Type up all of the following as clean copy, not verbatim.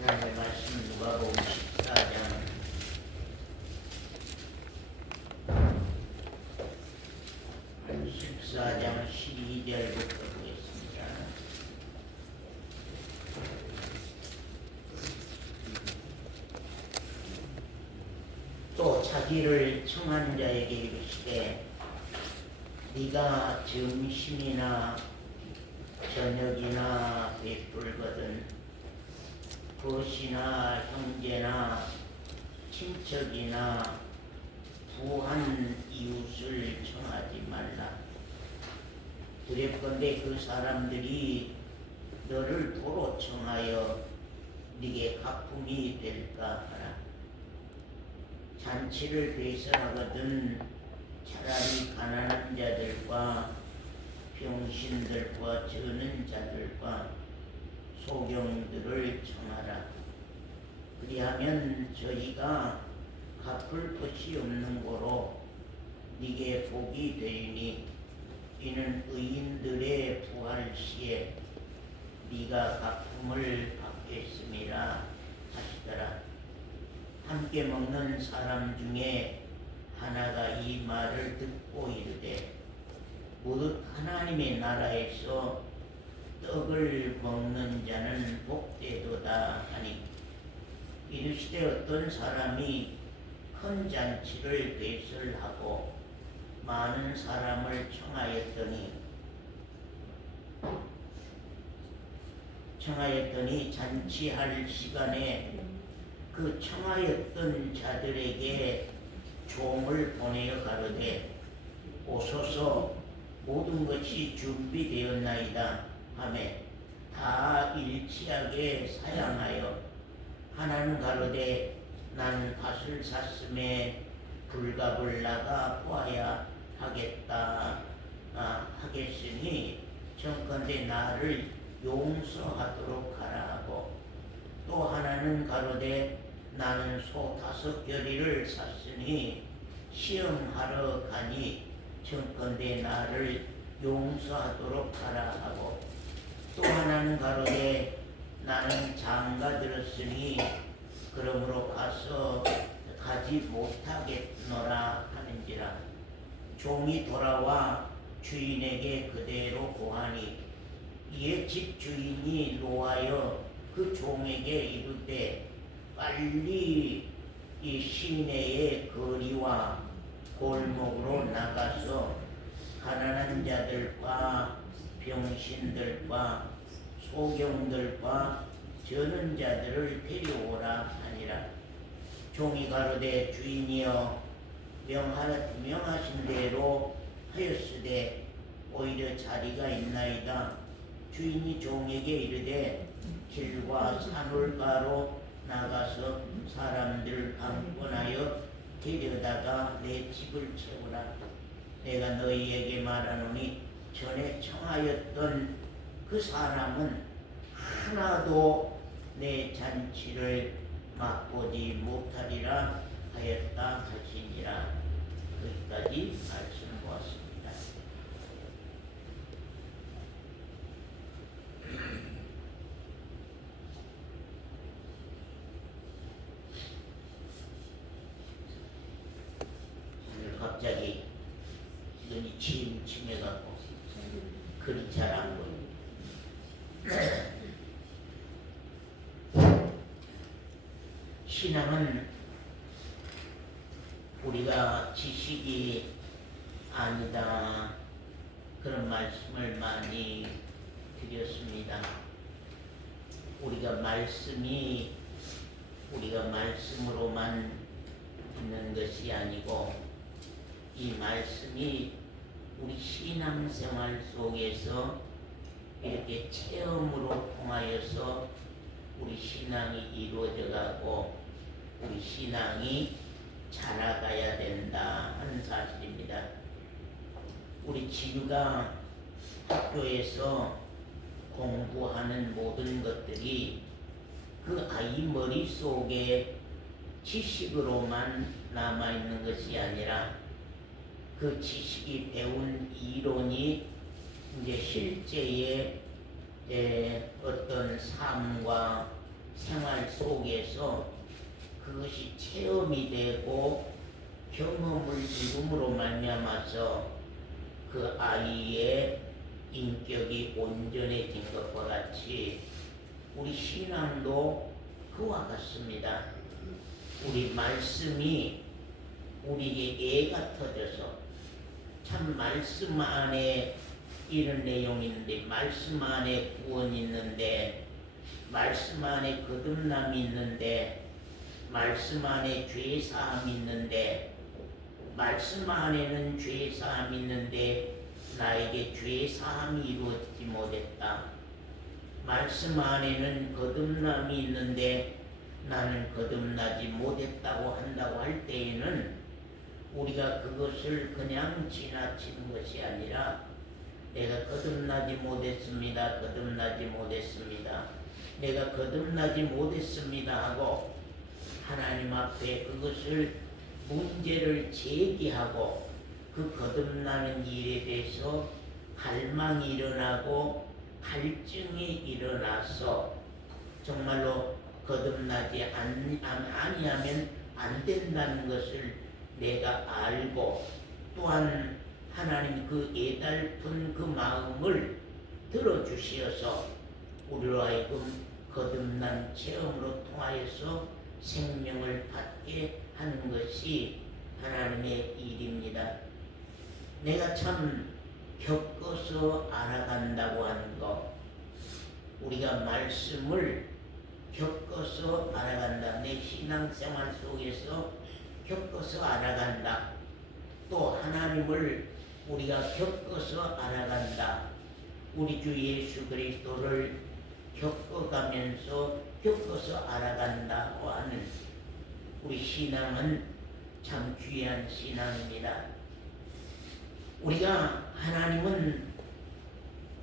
하나님의 말씀 누가복음 14장 12절부터 보겠습니다. 또 자기를 청한 자에게 이르시되 네가 점심이나 저녁이나 베풀거든 벗이나 형제나 친척이나 부한 이웃을 청하지 말라. 두렵건대 그 사람들이 너를 도로 청하여 네게 가품이 될까 하라. 잔치를 배설하거든 차라리 가난한 자들과 병신들과 저는 자들과 소경들을 청하라. 그리하면 저희가 갚을 것이 없는 고로 네게 복이 되리니 이는 의인들의 부활 시에 네가 갚음을 받겠음이라 하시더라. 함께 먹는 사람 중에 하나가 이 말을 듣고 이르되 모두 하나님의 나라에서 떡을 먹는 자는 복되도다 하니 이르시되 어떤 사람이 큰 잔치를 배설하고 많은 사람을 청하였더니 잔치할 시간에 그 청하였던 자들에게 종을 보내어 가로되 오소서 모든 것이 준비되었나이다 하매 다 일치하게 사양하여 하나는 가로되 난 밭을 샀음에 불갑을 나가 보아야 하겠다 하겠으니 청컨대 나를 용서하도록 하라 하고 또 하나는 가로되 나는 소 5겨리를 샀으니 시험하러 가니 청컨대 나를 용서하도록 하라 하고 또 하나는 가로되 나는 장가 들었으니 그러므로 가지 못하겠노라 하는지라. 종이 돌아와 주인에게 그대로 고하니 이에 집 주인이 노하여 그 종에게 이르되 빨리 이 시내의 거리와 골목으로 나가서 가난한 자들과 병신들과 소경들과 저는 자들을 데려오라 하니라. 종이 가로되 주인이여 명하신 대로 하였으되 오히려 자리가 있나이다. 주인이 종에게 이르되 길과 산울가로 나가서 사람들 방문하여 데려다가 내 집을 채우라. 내가 너희에게 말하노니 전에 청하였던 그 사람은 하나도 내 잔치를 맛보지 못하리라 하였다 하시니라. 여기까지 말씀 보았습니다. 오늘 갑자기 눈이 침침해갖고 글이 잘 안 보입니다. 신앙은 우리가 지식이 아니다 그런 말씀을 많이 드렸습니다. 우리가 말씀으로만 있는 것이 아니고 이 말씀이 우리 신앙생활 속에서 이렇게 체험으로 통하여서 우리 신앙이 이루어져가고 우리 신앙이 자라가야 된다 하는 사실입니다. 우리 친구가 학교에서 공부하는 모든 것들이 그 아이 머릿속에 지식으로만 남아있는 것이 아니라 그 지식이 배운 이론이 이제 실제의 어떤 그런 삶과 생활 속에서 그것이 체험이 되고 경험을 이룸으로 말미암아서 그 아이의 인격이 온전해진 것과 같이 우리 신앙도 그와 같습니다. 우리 말씀이 우리에게 애가 터져서 참 말씀 안에 이런 내용이 있는데, 말씀 안에 구원이 있는데, 말씀 안에 거듭남이 있는데, 말씀 안에 죄사함이 있는데, 말씀 안에는 죄사함이 있는데 나에게 죄사함이 이루어지지 못했다. 말씀 안에는 거듭남이 있는데 나는 거듭나지 못했다고 한다고 할 때에는 우리가 그것을 그냥 지나치는 것이 아니라 내가 거듭나지 못했습니다. 거듭나지 못했습니다. 내가 거듭나지 못했습니다 하고 하나님 앞에 그것을 문제를 제기하고 그 거듭나는 일에 대해서 갈망이 일어나고 갈증이 일어나서 정말로 거듭나지 아니하면 안 된다는 것을 내가 알고 또한 하나님 그 애달픈 그 마음을 들어주시어서 우리로 하여금 거듭난 체험으로 통하여서 생명을 받게 하는 것이 하나님의 일입니다. 내가 참 겪어서 알아간다고 하는 것, 우리가 말씀을 겪어서 알아간다. 내 신앙생활 속에서 겪어서 알아간다. 또 하나님을 우리가 겪어서 알아간다. 우리 주 예수 그리스도를 겪어가면서 겪어서 알아간다고 하는 우리 신앙은 참 귀한 신앙입니다. 우리가 하나님은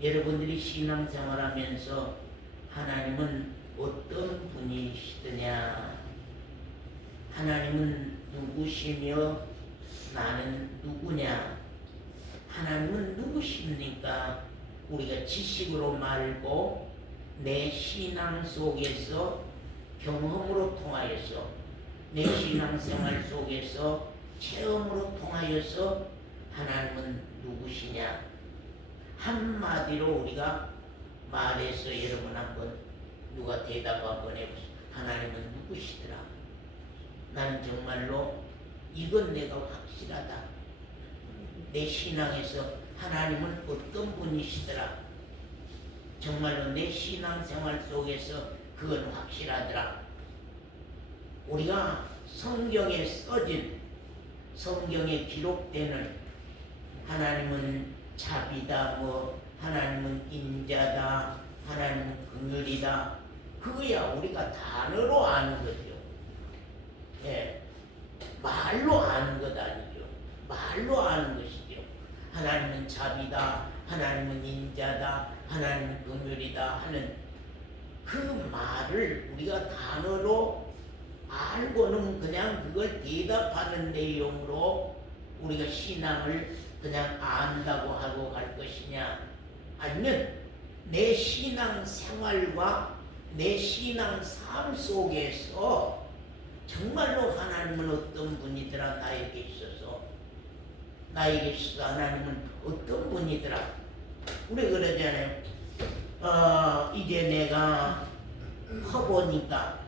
여러분들이 신앙생활하면서 하나님은 어떤 분이시더냐, 하나님은 누구시며 나는 누구냐, 하나님은 누구십니까? 우리가 지식으로 말고 내 신앙 속에서 경험으로 통하여서 내 신앙생활 속에서 체험으로 통하여서 하나님은 누구시냐 한마디로 우리가 말해서 여러분 한번 누가 대답 한번 해보세요. 하나님은 누구시더라. 나는 정말로 이건 내가 확실하다. 내 신앙에서 하나님은 어떤 분이시더라. 정말로 내 신앙생활 속에서 그건 확실하더라. 우리가 성경에 써진, 성경에 기록되는 하나님은 자비다, 하나님은 인자다, 하나님은 긍휼이다, 그거야 우리가 단어로 아는 거죠. 예, 말로 아는 것 아니죠. 말로 아는 것이죠. 하나님은 자비다, 하나님은 인자다, 하나님은 긍휼이다 하는 그 말을 우리가 단어로 알고는 그냥 그걸 대답하는 내용으로 우리가 신앙을 그냥 안다고 하고 갈 것이냐, 아니면 내 신앙 생활과 내 신앙 삶 속에서 정말로 하나님은 어떤 분이더라, 나에게 있어서 하나님은 어떤 분이더라. 우리 그러잖아요. 이제 내가 커보니까,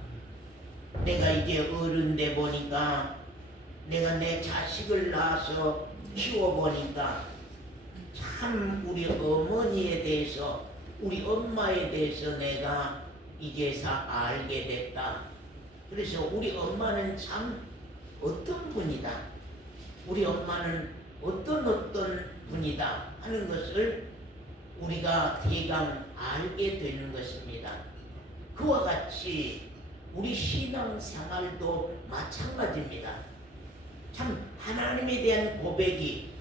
내가 이제 어른 돼 보니까, 내가 내 자식을 낳아서 키워보니까 참 우리 어머니에 대해서, 우리 엄마에 대해서 내가 이제서 알게 됐다. 그래서 우리 엄마는 참 어떤 분이다, 우리 엄마는 어떤 분이다 하는 것을 우리가 대강 알게 되는 것입니다. 그와 같이 우리 신앙생활도 마찬가지입니다. 참 하나님에 대한 고백이,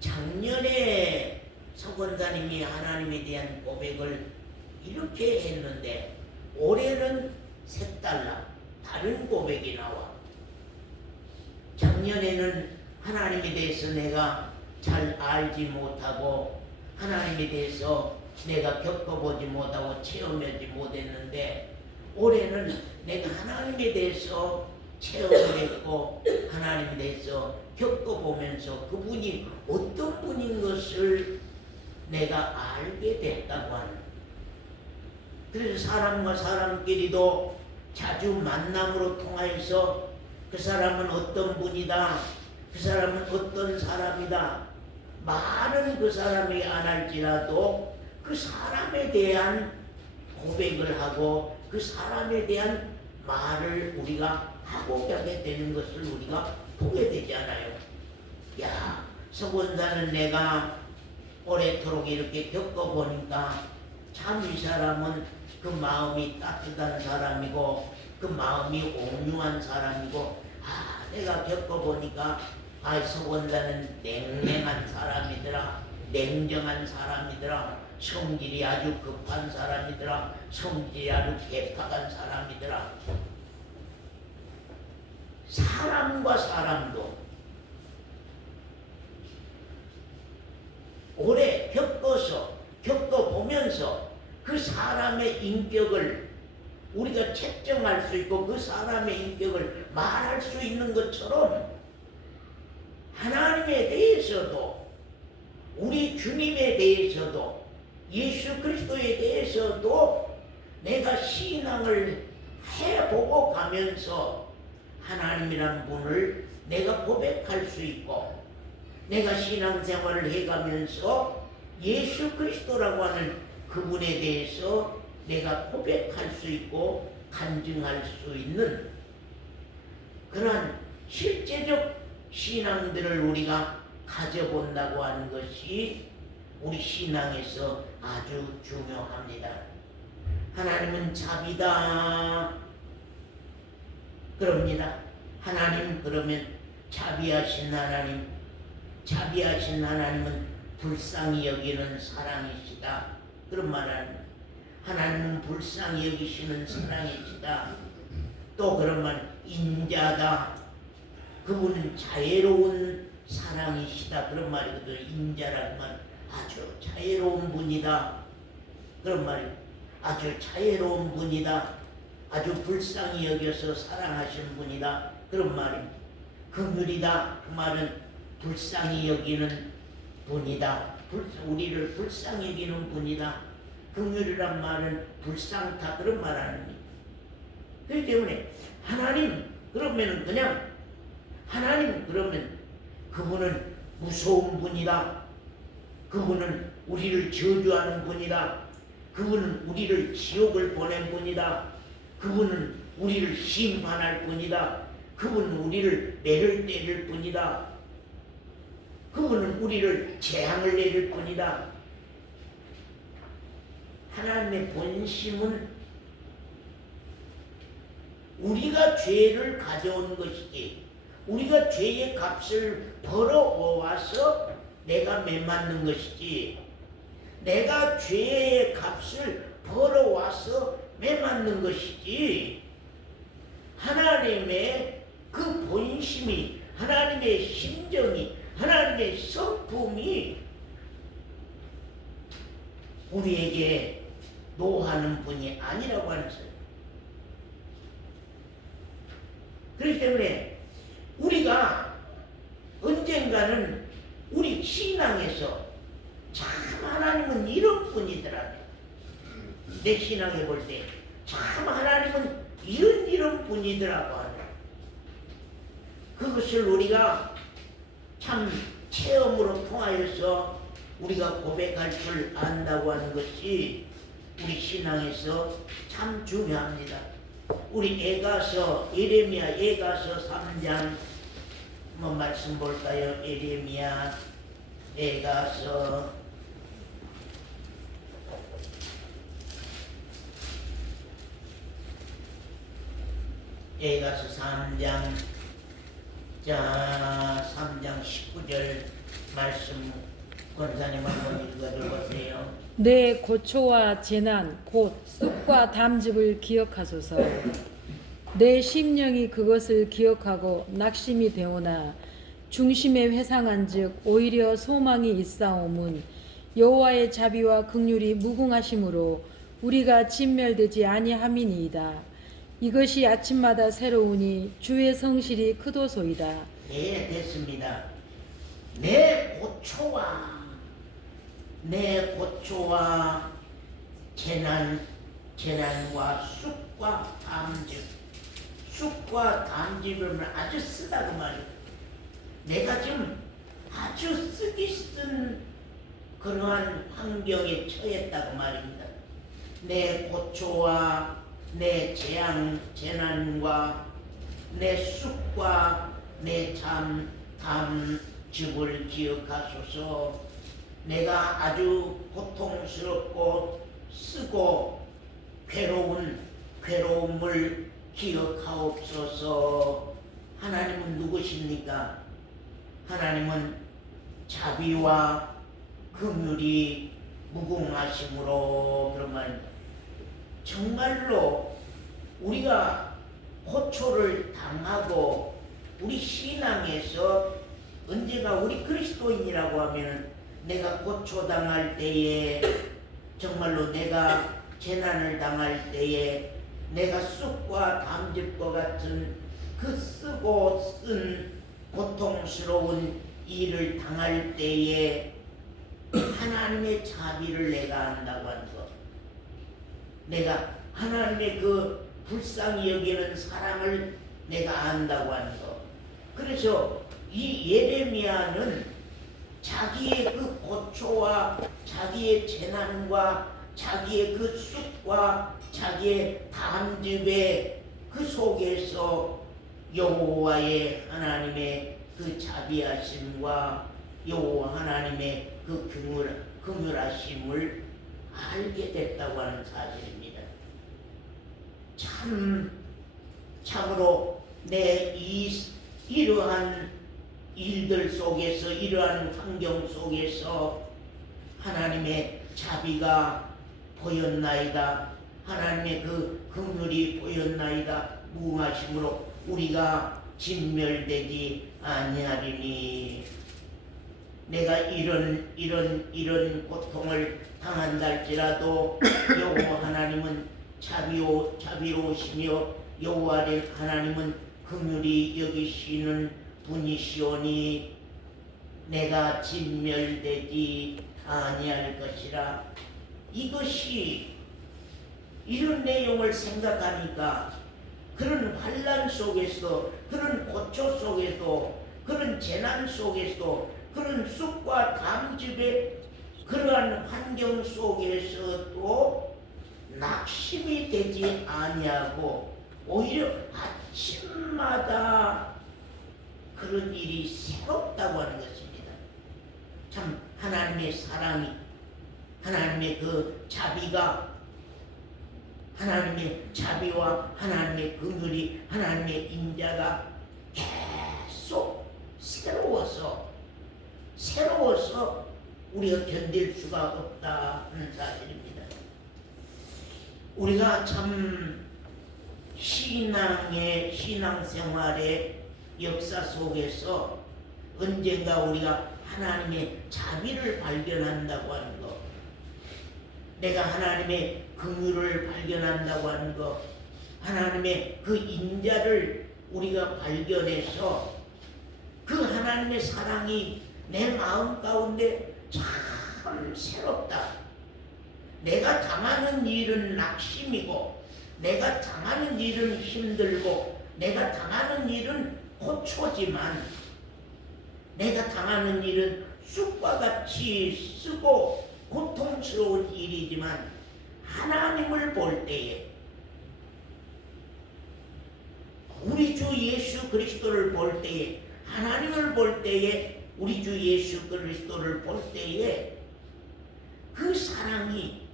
작년에 서권사님이 하나님에 대한 고백을 이렇게 했는데 올해는 색달라, 다른 고백이 나와. 작년에는 하나님에 대해서 내가 잘 알지 못하고 하나님에 대해서 내가 겪어보지 못하고 체험하지 못했는데 올해는 내가 하나님에 대해서 체험을 했고 하나님에 대해서 겪어보면서 그분이 어떤 분인 것을 내가 알게 됐다고 하는. 그래서 사람과 사람끼리도 자주 만남으로 통하여서 그 사람은 어떤 분이다, 그 사람은 어떤 사람이다, 말은 그 사람이 안 할지라도 그 사람에 대한 고백을 하고 그 사람에 대한 말을 우리가 하고 가게 되는 것을 우리가 보게 되잖아요. 야, 서권사는 내가 오래도록 이렇게 겪어보니까 참 이 사람은 그 마음이 따뜻한 사람이고 그 마음이 온유한 사람이고, 내가 겪어보니까 서권사는 냉랭한 사람이더라, 냉정한 사람이더라, 성질이 아주 급한 사람이더라, 성질이 아주 개팍한 사람이더라. 사람과 사람도 오래 겪어보면서 그 사람의 인격을 우리가 채점할 수 있고 그 사람의 인격을 말할 수 있는 것처럼 하나님에 대해서도 우리 주님에 대해서도 예수 그리스도에 대해서도 내가 신앙을 해보고 가면서 하나님이란 분을 내가 고백할 수 있고 내가 신앙생활을 해가면서 예수 그리스도라고 하는 그분에 대해서 내가 고백할 수 있고 간증할 수 있는 그러한 실제적 신앙들을 우리가 가져본다고 하는 것이 우리 신앙에서 아주 중요합니다. 하나님은 자비다 그럽니다. 하나님 그러면 자비하신 하나님, 자비하신 하나님은 불쌍히 여기는 사랑이시다 그런 말은 하나님은 불쌍히 여기시는 사랑이시다. 또 그런 말 인자다, 그분은 자애로운 사랑이시다 그런 말이거든. 인자라는 말 아주 자애로운 분이다 그런 말이, 아주 자애로운 분이다, 아주 불쌍히 여겨서 사랑하시는 분이다 그런 말입니다. 긍휼이다 그 말은 불쌍히 여기는 분이다, 우리를 불쌍히 여기는 분이다. 긍휼이란 말은 불쌍타 그런 말 아닙니까? 그렇기 때문에 하나님 그러면 그냥 하나님 그러면 그분은 무서운 분이다, 그분은 우리를 저주하는 분이다, 그분은 우리를 지옥을 보낸 분이다, 그분은 우리를 심판할 분이다, 그분은 우리를 매를 때릴 분이다, 그분은 우리를 재앙을 내릴 뿐이다. 하나님의 본심은 우리가 죄를 가져온 것이지 우리가 죄의 값을 벌어와서 내가 매맞는 것이지 내가 죄의 값을 벌어와서 매맞는 것이지 하나님의 그 본심이 하나님의 심정이 하나님의 성품이 우리에게 노하는 분이 아니라고 하는 거예요. 그렇기 때문에 우리가 언젠가는 우리 신앙에서 참 하나님은 이런 분이더라. 내 신앙에 볼 때 참 하나님은 이런 분이더라고 하는 그것을 우리가 참 체험으로 통하여서 우리가 고백할 줄 안다고 하는 것이 우리 신앙에서 참 중요합니다. 우리 에가서 예레미야 에가서 3장 한번 말씀 볼까요? 예레미야 에가서 에가서 3장 자 3장 19절 말씀 권사님 한번 읽어주세요. 내 고초와 재난 곧 쑥과 담즙을 기억하소서. 내 심령이 그것을 기억하고 낙심이 되오나 중심에 회상한즉 오히려 소망이 있사옴은 여호와의 자비와 긍휼이 무궁하심으로 우리가 진멸되지 아니함이니이다. 이것이 아침마다 새로우니 주의 성실이 크도소이다. 네, 됐습니다. 내 고초와 재난과 쑥과 담즙을 아주 쓰다고 말이에요. 내가 지금 아주 쓰기 쓴 그러한 환경에 처했다고 말입니다. 내 고초와 내 재난과 내 쑥과 내 담즙을 기억하소서. 내가 아주 고통스럽고 쓰고 괴로움을 기억하옵소서. 하나님은 누구십니까? 하나님은 자비와 긍휼이 무궁하심으로 그런 말입니다. 정말로 우리가 고초를 당하고 우리 신앙에서 언제가 우리 그리스도인이라고 하면 내가 고초 당할 때에 정말로 내가 재난을 당할 때에 내가 쑥과 담즙과 같은 그 쓰고 쓴 고통스러운 일을 당할 때에 하나님의 자비를 내가 안다고 하는 것, 내가 하나님의 그 불쌍히 여기는 사랑을 내가 안다고 하는 것. 그래서 이 예레미야는 자기의 그 고초와 자기의 재난과 자기의 그 쑥과 자기의 담즙의 그 속에서 여호와의 하나님의 그 자비하심과 여호와 하나님의 그 긍휼하심을 알게 됐다고 하는 사실입니다. 참으로 내 이러한 일들 속에서, 이러한 환경 속에서 하나님의 자비가 보였나이다. 하나님의 그 긍휼이 보였나이다. 무궁하심으로 우리가 진멸되지 아니하리니. 내가 이런 고통을 당한다 할지라도 여호와 하나님은 자비로우시며 여호와 하나님은 긍휼히 여기시는 분이시오니 내가 진멸되지 아니할 것이라. 이것이 이런 내용을 생각하니까 그런 환난 속에서, 그런 고초 속에서, 그런 재난 속에서, 그런 쑥과 담즙의 그러한 환경 속에서도 낙심이 되지 아니하고 오히려 아침마다 그런 일이 새롭다고 하는 것입니다. 참 하나님의 사랑이, 하나님의 그 자비가, 하나님의 자비와 하나님의 긍휼이, 하나님의 인자가 계속 새로워서 우리가 견딜 수가 없다 하는 사실입니다. 우리가 참 신앙생활의 역사 속에서 언젠가 우리가 하나님의 자비를 발견한다고 하는 것, 내가 하나님의 긍휼을 발견한다고 하는 것, 하나님의 그 인자를 우리가 발견해서 그 하나님의 사랑이 내 마음 가운데 참 새롭다. 내가 당하는 일은 낙심이고, 내가 당하는 일은 힘들고, 내가 당하는 일은 고초지만, 내가 당하는 일은 쑥과 같이 쓰고 고통스러운 일이지만 하나님을 볼 때에, 우리 주 예수 그리스도를 볼 때에, 하나님을 볼 때에, 우리 주 예수 그리스도를 볼 때에 그 사랑이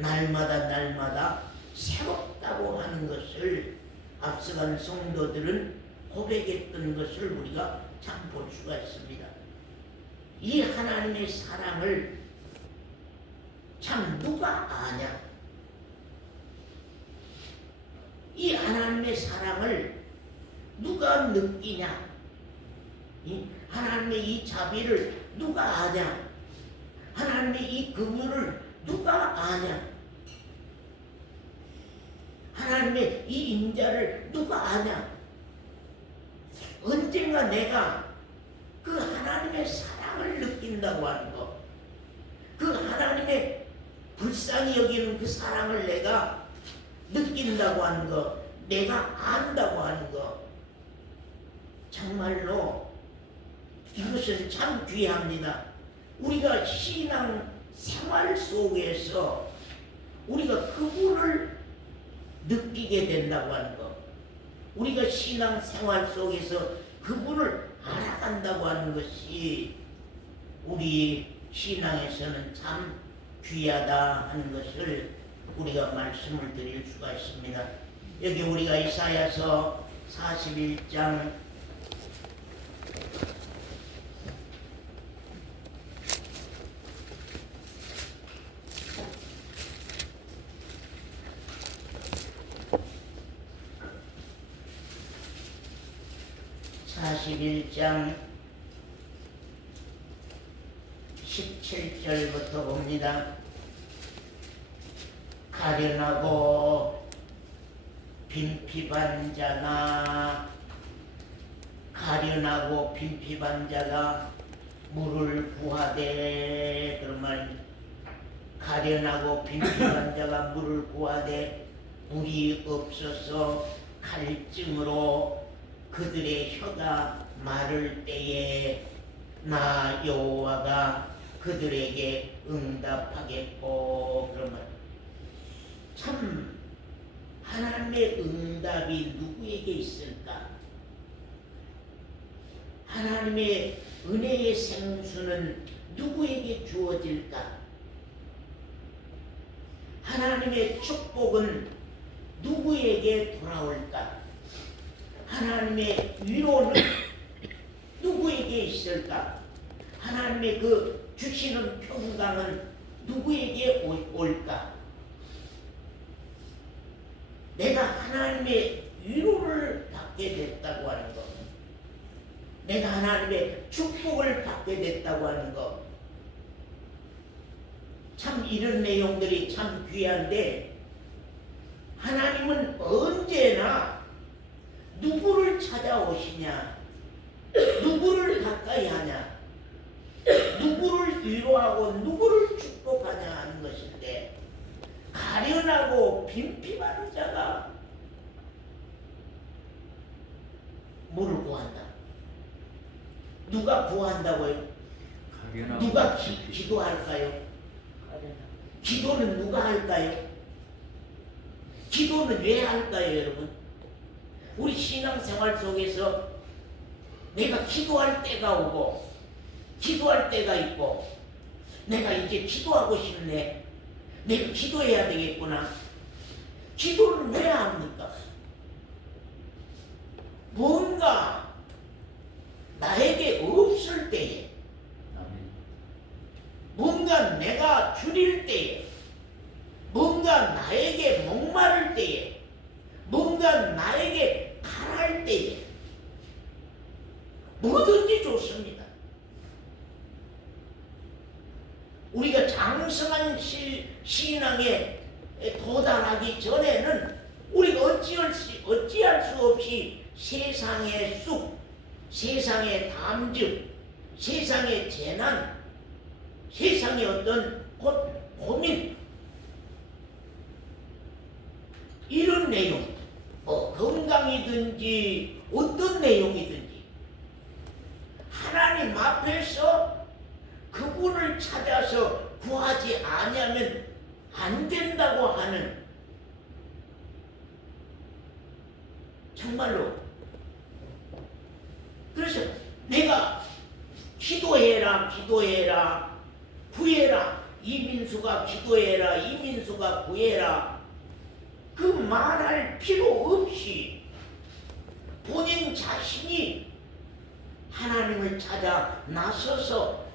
날마다 새롭다고 하는 것을 앞서간 성도들은 고백했던 것을 우리가 참 볼 수가 있습니다. 이 하나님의 사랑을 참 누가 아냐? 이 하나님의 사랑을 누가 느끼냐? 하나님의 이 자비를 누가 아냐? 하나님 하나님의 이 긍휼을 누가 아냐? 하나님의 이 인자를 누가 아냐? 언젠가 내가 그 하나님의 사랑을 느낀다고 하는 것, 그 하나님의 불쌍히 여기는 그 사랑을 내가 느낀다고 하는 것, 내가 안다고 하는 것, 정말로 이것은 참 귀합니다. 우리가 신앙 생활 속에서 우리가 그분을 느끼게 된다고 하는 것, 우리가 신앙 생활 속에서 그분을 알아간다고 하는 것이 우리 신앙에서는 참 귀하다 하는 것을 우리가 말씀을 드릴 수가 있습니다. 여기 우리가 이사야서 41장 17절부터 봅니다. 가련하고 빈핍한 자나, 가련하고 빈핍한 자가 물을 구하되, 그런 말, 가련하고 빈핍한 자가 물을 구하되 물이 없어서 갈증으로 그들의 혀가 마를 때에 나 여호와가 그들에게 응답하겠고, 그러면 참 하나님의 응답이 누구에게 있을까? 하나님의 은혜의 생수는 누구에게 주어질까? 하나님의 축복은 누구에게 돌아올까? 하나님의 위로는 누구에게 있을까? 하나님의 그 주시는 평강은 누구에게 올까? 내가 하나님의 위로를 받게 됐다고 하는 것, 내가 하나님의 축복을 받게 됐다고 하는 것, 참 이런 내용들이 참 귀한데, 하나님은 언제나 누구를 찾아오시냐, 누구를 가까이 하냐, 누구를 위로하고 누구를 축복하냐 하는 것인데, 가련하고 빈핍한 자가 물을 구한다. 누가 구한다고요? 누가 기도할까요? 기도는 누가 할까요? 기도는 왜 할까요, 여러분? 우리 신앙생활 속에서 내가 기도할 때가 오고 기도할 때가 있고, 내가 이제 기도하고 싶네, 내가 기도해야 되겠구나. 기도는 왜 합니까? 뭔가 나에게 없을 때에, 뭔가 내가 줄일 때에, 뭔가 나에게 목마를 때에, 뭔가 나에게 바랄 때에 뭐든지 좋습니다. 우리가 장성한 신앙에 도달하기 전에는 우리가 어찌할 수 없이 세상의 쑥, 세상의 담즙, 세상의 재난, 세상의 어떤 고민, 이런 내용, 건강이든지 어떤 내용이든지 하나님 앞에서 그분을 찾아서 구하지 아니하면 안 된다고 하는, 정말로, 그래서 내가 기도해라, 기도해라, 구해라, 이민수가 기도해라, 이민수가 구해라, 그 말할 필요 없이 본인 자신이 하나님을 찾아 나서서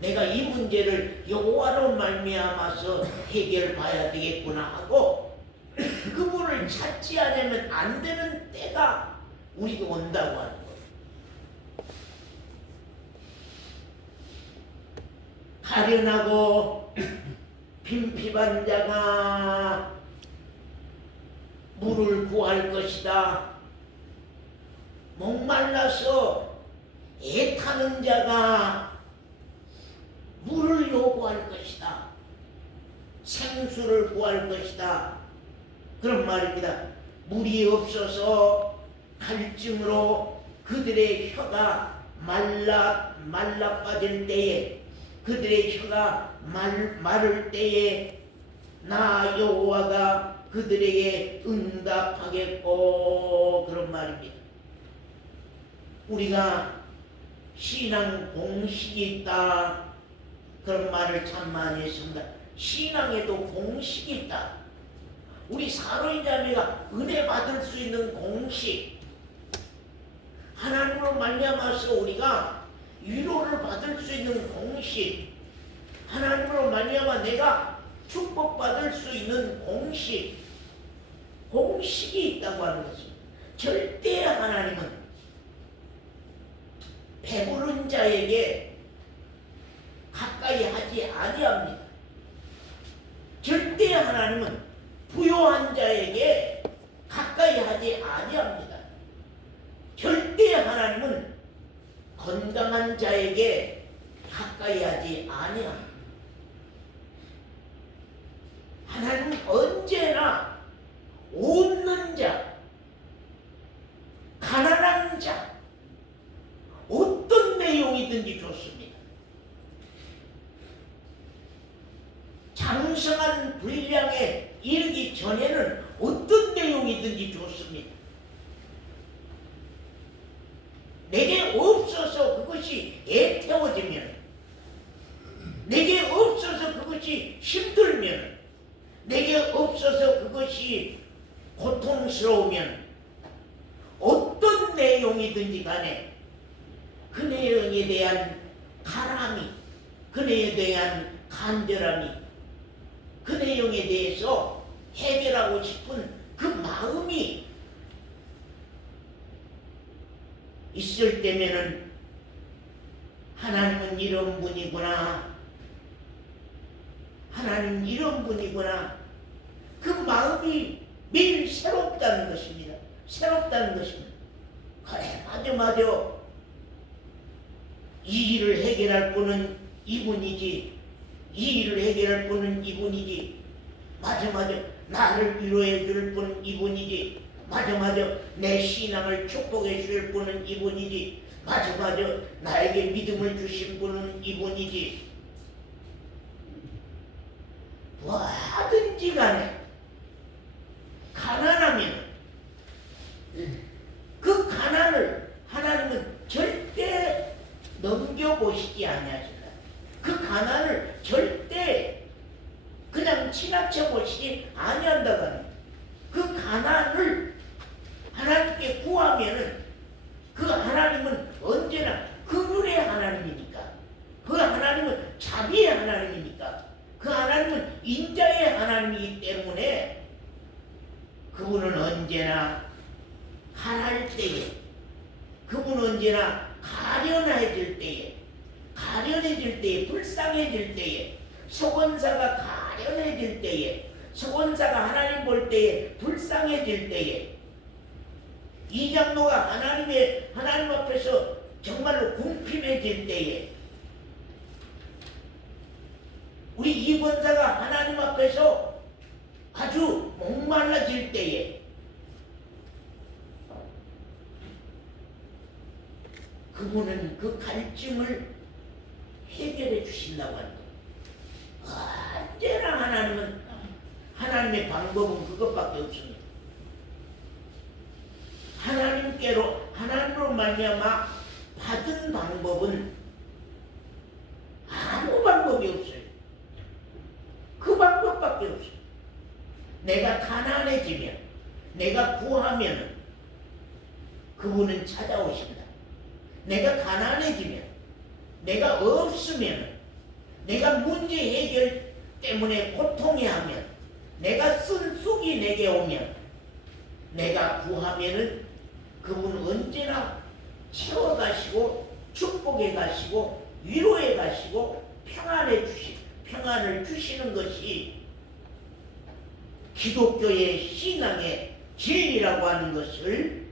내가 이 문제를 여호와로 말미암아서 해결봐야 되겠구나 하고 그분을 찾지 않으면 안 되는 때가 우리가 온다고 하는 거예요. 가련하고 물을 구할 것이다. 목말라서 애타는 자가 물을 요구할 것이다. 생수를 구할 것이다. 그런 말입니다. 물이 없어서 갈증으로 그들의 혀가 말라 빠질 때에, 그들의 혀가 마를 때에 나 여호와가 그들에게 응답하겠고, 그런 말입니다. 우리가 신앙 공식이 있다, 그런 말을 참 많이 했습니다. 신앙에도 공식이 있다. 우리 사로인 자매가 은혜 받을 수 있는 공식, 하나님으로 말미암아서 우리가 위로를 받을 수 있는 공식, 하나님으로 말미암아 내가 축복받을 수 있는 공식이 있다고 하는 것입니다. 절대 하나님은 배부른 자에게 가까이 하지 아니합니다. 절대 하나님은 부요한 자에게 가까이 하지 아니합니다. 절대 하나님은 건강한 자에게 가까이 하지 아니합니다. 하나님은 언제나 없는 자, 가난한 자, 어떤 내용이든지 좋습니다. 장성한 분량에 이르기 전에는 어떤 내용이든지 좋습니다. 내게 없어서 그것이 애태워지면, 내게 없어서 그것이 힘들면, 내게 없어서 그것이 고통스러우면, 어떤 내용이든지 간에 그 내용에 대한 가람이, 그 내용에 대한 간절함이, 그 내용에 대해서 해결하고 싶은 그 마음이 있을 때면은 하나님은 이런 분이구나, 하나님 이런 분이구나, 그 마음이 매일 새롭다는 것입니다. 새롭다는 것입니다. 그래, 맞아. 이 일을 해결할 분은 이분이지, 이 일을 해결할 분은 이분이지, 맞아. 나를 위로해 줄 분은 이분이지, 맞아. 내 신앙을 축복해 줄 분은 이분이지, 맞아. 나에게 믿음을 주신 분은 이분이지. 뭐든지 간에 가난하면 그 가난을 하나님은 절대 넘겨보시지 아니하신다. 그 가난을 절대 그냥 지나쳐 보시지 아니한다고 합니다. 그 가난을 하나님께 구하면은 그 하나님은 언제나 긍휼의 하나님이니까, 그 하나님은 자비의 하나님이니까, 그 하나님은 인자의 하나님이기 때문에 그분은 언제나 가랄 때에, 그분은 언제나 가련해질 때에, 불쌍해질 때에, 소원사가 가련해질 때에, 소원사가 하나님 볼 때에 불쌍해질 때에, 이 장로가 하나님 앞에서 정말로 궁핍해질 때에, 우리 이 권사가 하나님 앞에서 아주 목말라질 때에, 그분은 그 갈증을 해결해 주신다고 하는 거예요. 언제나 하나님의 방법은 그것밖에 없습니다. 하나님으로 말미암아 받은 방법은 아무 방법이 없어요. 그 방법밖에 없어요. 내가 가난해지면, 내가 구하면 그분은 찾아오신다. 내가 가난해지면, 내가 없으면, 내가 문제 해결 때문에 고통해하면, 내가 쓴 쑥이 내게 오면, 내가 구하면은 그분은 언제나 채워가시고 축복해 가시고 위로해 가시고 평안을 주시는 것이 기독교의 신앙의 진리라고 하는 것을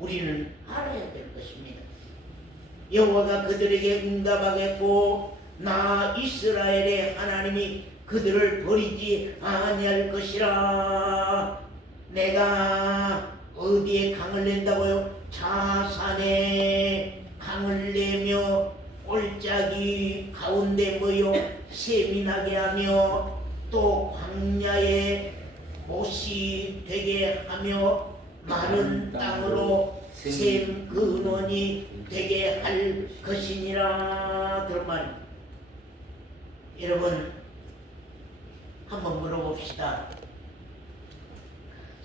우리는 알아야 될 것입니다. 여호와가 그들에게 응답하겠고 나 이스라엘의 하나님이 그들을 버리지 아니할 것이라. 내가 어디에 강을 낸다고요? 자산에 강을 내며 골짜기 가운데 모여 샘이 나게 하며 또 광야에 못이 되게 하며 마른 땅으로 샘 근원이 되게 할 것이니라. 그러면 여러분 한번 물어봅시다.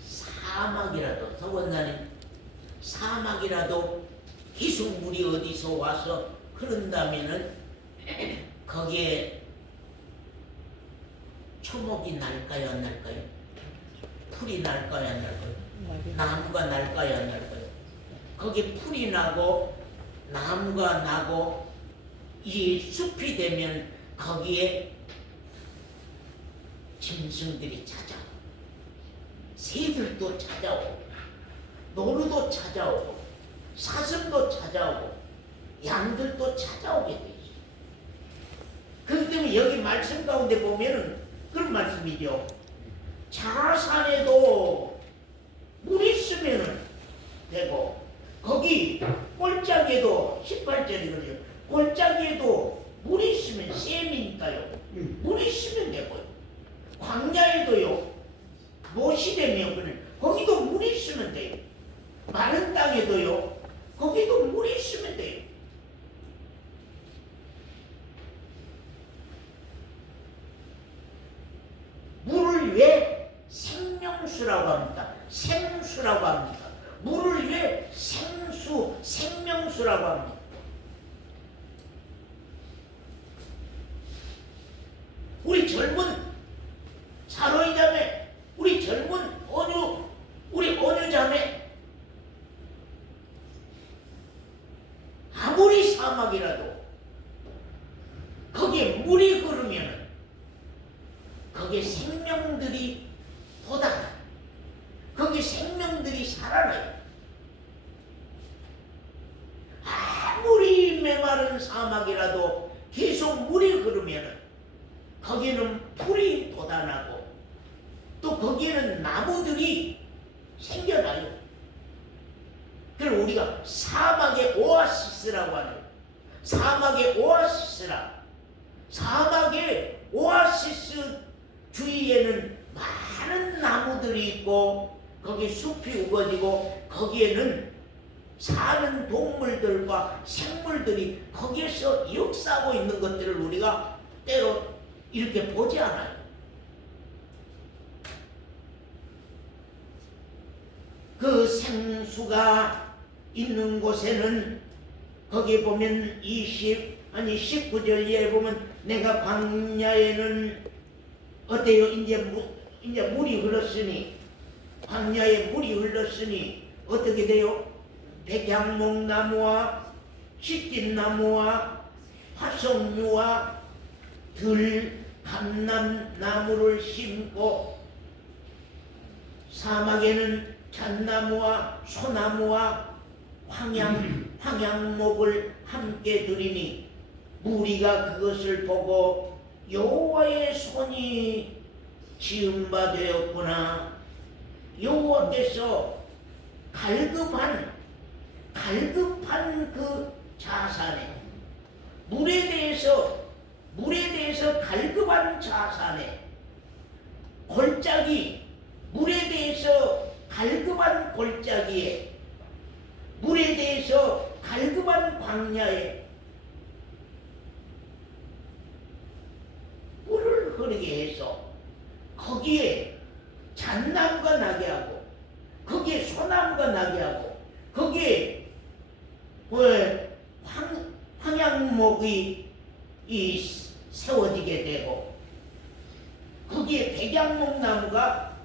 사막이라도, 서원사님, 사막이라도 희수물이 어디서 와서 흐른다면은 거기에 초목이 날까요, 안 날까요? 풀이 날까요, 안 날까요? 나무가 날까요, 안 날까요? 거기 풀이 나고 나무가 나고 이 숲이 되면 거기에 짐승들이 찾아오고 새들도 찾아오고 노루도 찾아오고 사슴도 찾아오고 양들도 찾아오게 되죠. 그렇기 때문에 여기 말씀 가운데 보면은 그런 말씀이죠. 자산에도 물 있으면 되고 거기 골짜기에도 18절이거든요. 골짜기에도 물이 있으면 샘이니까요. 물이 있으면 되고요. 광야에도요. 못이 되면 거기도 물이 있으면 돼요. 마른 땅에도요. 거기도 물이 있으면 돼요. 물을 왜 생명수라고 합니까? 생수라고 합니까? 물을 왜 생수, 생명수라고 합니까? 우리 젊은 사로이 자매, 우리 젊은 우리 어느 자매, 아무리 사막이라도 거기에 물이 흐르면 거기에 생명들이 돋아나, 거기에 생명들이 살아나요. 아무리 메마른 사막이라도 계속 물이 흐르면 거기에는 풀이 돋아나고 또 거기에는 나무들이 생겨나요. 그걸 우리가 사막의 오아시스라고 하는, 사막의 오아시스라. 사막의 오아시스 주위에는 많은 나무들이 있고 거기 숲이 우거지고 거기에는 사는 동물들과 생물들이 거기에서 역사하고 있는 것들을 우리가 때로 이렇게 보지 않아요. 그 생수가 있는 곳에는 거기 보면 19절에 보면 내가 광야에는 어때요? 이제 물이 흘렀으니, 광야에 물이 흘렀으니 어떻게 돼요? 백향목나무와 시찐나무와 화석류와 감람나무를 심고 사막에는 잣나무와 소나무와 황양목을 함께 두리니 무리가 그것을 보고 여호와의 손이 지은 바 되었구나. 여호와께서 갈급한 그 자산에, 물에 대해서 갈급한 자산에, 골짜기, 물에 대해서 갈급한 골짜기에, 물에 대해서 갈급한 광야에 물을 흐르게 해서 거기에 잣나무가 나게 하고 거기에 소나무가 나게 하고 거기에 황양목이 세워지게 되고 거기에 백양목나무가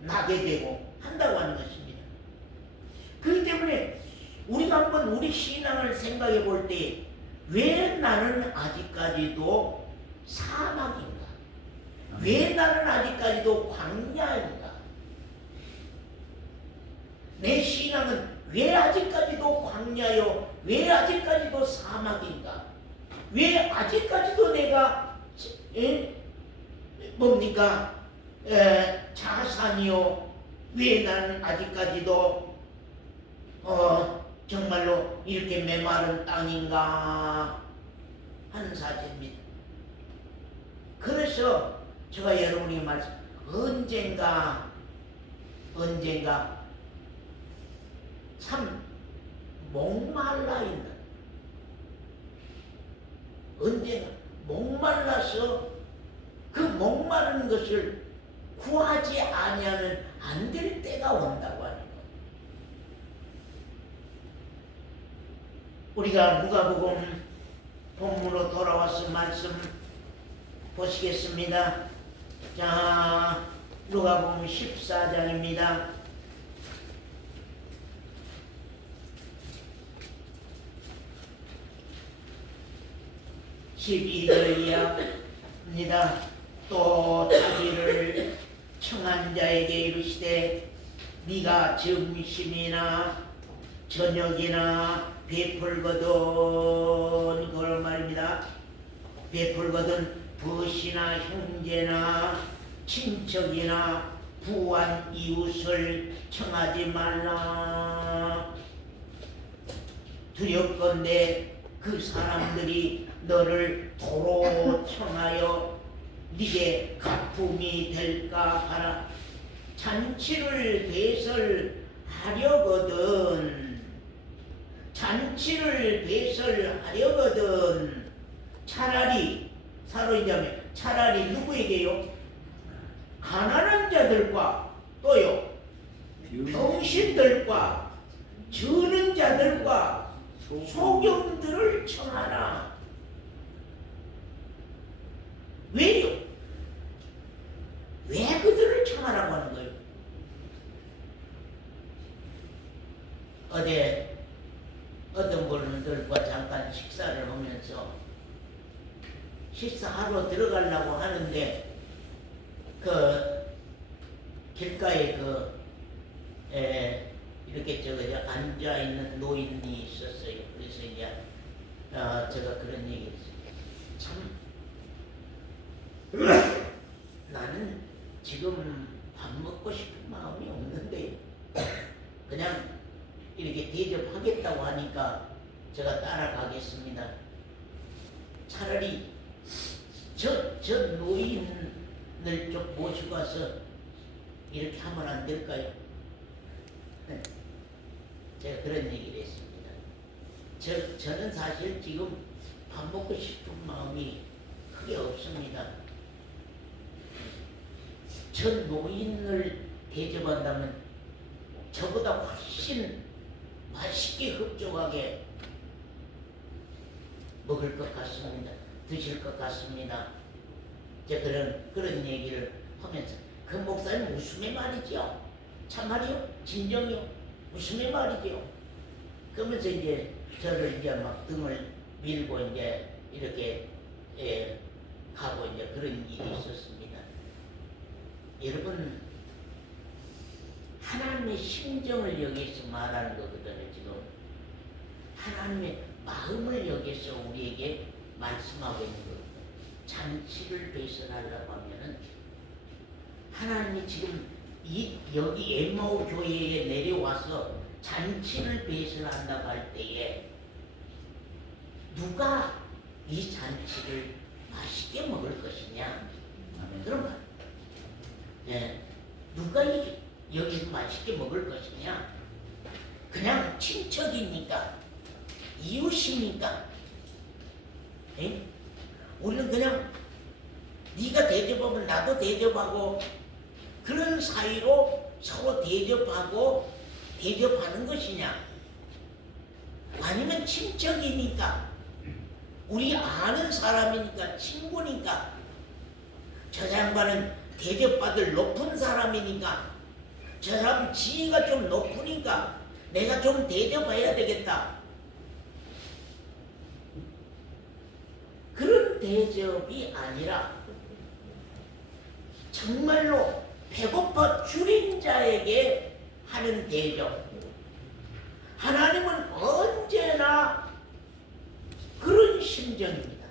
나게 되고 한다고 하는 것입니다. 그렇기 때문에 우리가 한번 우리 신앙을 생각해 볼 때 왜 나는 아직까지도 사막인가? 왜 나는 아직까지도 광야인가? 신앙은 왜 아직까지도 광야요? 왜 아직까지도 사막인가? 왜 아직까지도 내가 뭡니까? 자산이요? 왜 나는 아직까지도 정말로 이렇게 메마른 땅인가 하는 사실입니다. 그래서 제가 여러분에게 말씀, 언젠가 참 목말라 있는, 언젠가 목말라서 그 목마른 것을 구하지 아니하면 안 될 때가 온다고 하는 거예요. 우리가 누가복음 본문으로 돌아와서 말씀 보시겠습니다. 자, 누가복음 14장입니다. 12절 이하입니다. 또 자기를 청한 자에게 이르시되 네가 점심이나 저녁이나 베풀거든, 그런 말입니다. 베풀거든 벗이나 형제나 친척이나 부한 이웃을 청하지 말라. 두렵건대 그 사람들이 너를 도로 청하여 네게 가품이 될까 하라. 잔치를 배설하려거든, 잔치를 배설하려거든 차라리 사로잡으면 차라리 누구에게요? 가난한 자들과 또요 병신들과 저는 자들과 소경들을 청하라. 왜요? 왜 그들을 청하라고 하는 거예요? 어제 어떤 분들과 잠깐 식사를 하면서 식사하러 들어가려고 하는데 그 길가에 이렇게 앉아 있는 노인이 있었어요. 그래서 이제 제가 그런 얘기를 했어요. 참 나는 지금 밥 먹고 싶은 마음이 없는데 그냥 이렇게 대접하겠다고 하니까 제가 따라가겠습니다. 차라리 저 노인을 좀 모시고 와서 이렇게 하면 안 될까요? 네. 제가 그런 얘기를 했습니다. 저는 사실 지금 밥 먹고 싶은 마음이 크게 없습니다. 저 노인을 대접한다면 저보다 훨씬 맛있게 흡족하게 먹을 것 같습니다. 드실 것 같습니다. 제가 그런 얘기를 하면서 그 목사님 웃음의 말이죠. 참말이요? 진정이요? 웃음의 말이죠. 그러면서 이제 저를 이제 막 등을 밀고 이제 이렇게 가고 이제 그런 일이 있었습니다. 여러분, 하나님의 심정을 여기서 말하는 거거든요. 지금 하나님의 마음을 여기서 우리에게 말씀하고 있는 거예요. 잔치를 배설하려고 하면은 하나님이 지금 여기 엠마오 교회에 내려와서 잔치를 배설한다고 할 때에 누가 이 잔치를 맛있게 먹을 것이냐? 그런 말. 네. 누가 여기서 맛있게 먹을 것이냐? 그냥 친척이니까, 이웃이니까. 에? 우리는 그냥 네가 대접하면 나도 대접하고 그런 사이로 서로 대접하는 것이냐? 아니면 친척이니까, 우리 아는 사람이니까, 친구니까, 저 양반은 대접받을 높은 사람이니까, 저 사람 지위가 좀 높으니까 내가 좀 대접해야 되겠다. 그런 대접이 아니라 정말로 배고파 줄인 자에게 하는 대접, 하나님은 언제나 그런 심정입니다.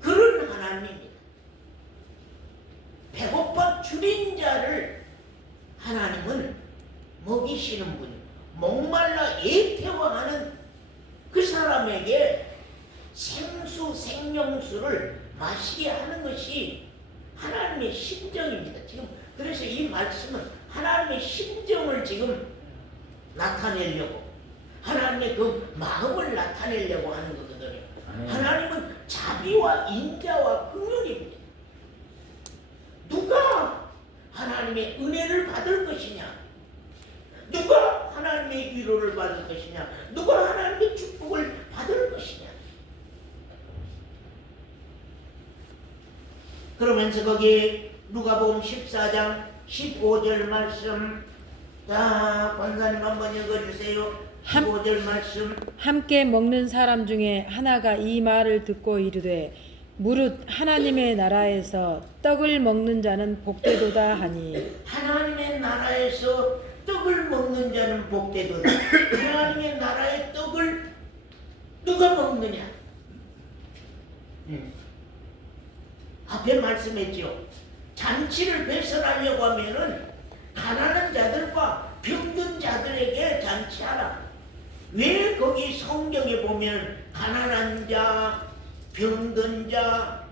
그런 하나님입니다. 배고파 줄인 자를 하나님은 먹이시는 분입니다. 목말라 애태워하는 그 사람에게 생수, 생명수를 마시게 하는 것이 하나님의 심정입니다. 지금 그래서 이 말씀은 하나님의 심정을 지금 나타내려고, 하나님의 그 마음을 나타내려고 하는 거거든요. 하나님은 자비와 인자와 긍휼입니다. 누가 하나님의 은혜를 받을 것이냐? 누가 하나님의 위로를 받을 것이냐? 누가 하나님의 축복을 받을 것이냐? 그러면서 거기 누가복음 14장 15절 말씀, 자, 권사님 한번 읽어주세요. 15절 말씀. 함께 먹는 사람 중에 하나가 이 말을 듣고 이르되 무릇 하나님의 나라에서 떡을 먹는 자는 복되도다 하니. 하나님의 나라에서 떡을 먹는 자는 복되도다. 하나님의 나라의 떡을 누가 먹느냐? 앞에 말씀했죠. 잔치를 배설하려고 하면은 가난한 자들과 병든 자들에게 잔치하라. 왜 거기 성경에 보면 가난한 자, 병든 자,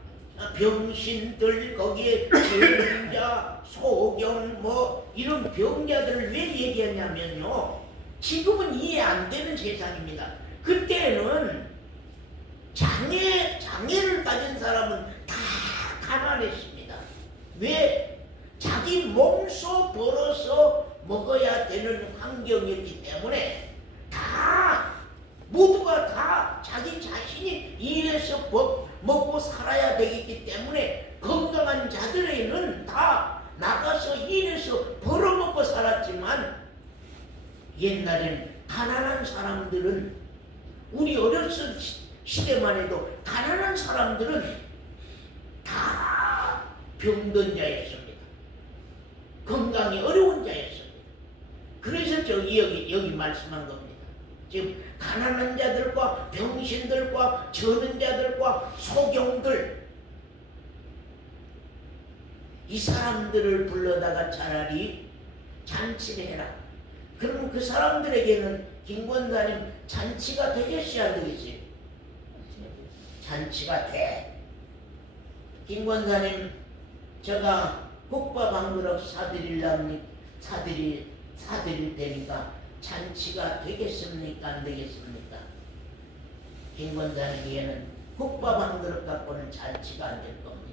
병신들, 거기에 병든 자, 소경 뭐 이런 병자들을 왜 얘기하냐면요, 지금은 이해 안 되는 세상입니다. 그때는 장애를 가진 사람은 다 가난했습니다. 왜? 자기 몸소 벌어서 먹어야 되는 환경이었기 때문에 모두가 다 자기 자신이 일해서 먹고 살아야 되기 때문에 건강한 자들에는 다 나가서 일해서 벌어먹고 살았지만, 옛날엔 가난한 사람들은, 우리 어렸을 시대만 해도 가난한 사람들은 다 병든 자였습니다. 건강이 어려운 자였습니다. 그래서 여기 말씀한 겁니다. 지금 가난한 자들과 병신들과 저는 자들과 소경들, 이 사람들을 불러다가 차라리 잔치를 해라. 그러면 그 사람들에게는 김 권사님 잔치가 되겠어요, 안 되겠어요? 잔치가 돼. 김 권사님, 제가 국밥 한 그릇 사드릴 테니까 잔치가 되겠습니까, 안 되겠습니까? 김 권사님에게는 국밥 한 그릇 갖고는 잔치가 안 될 겁니다.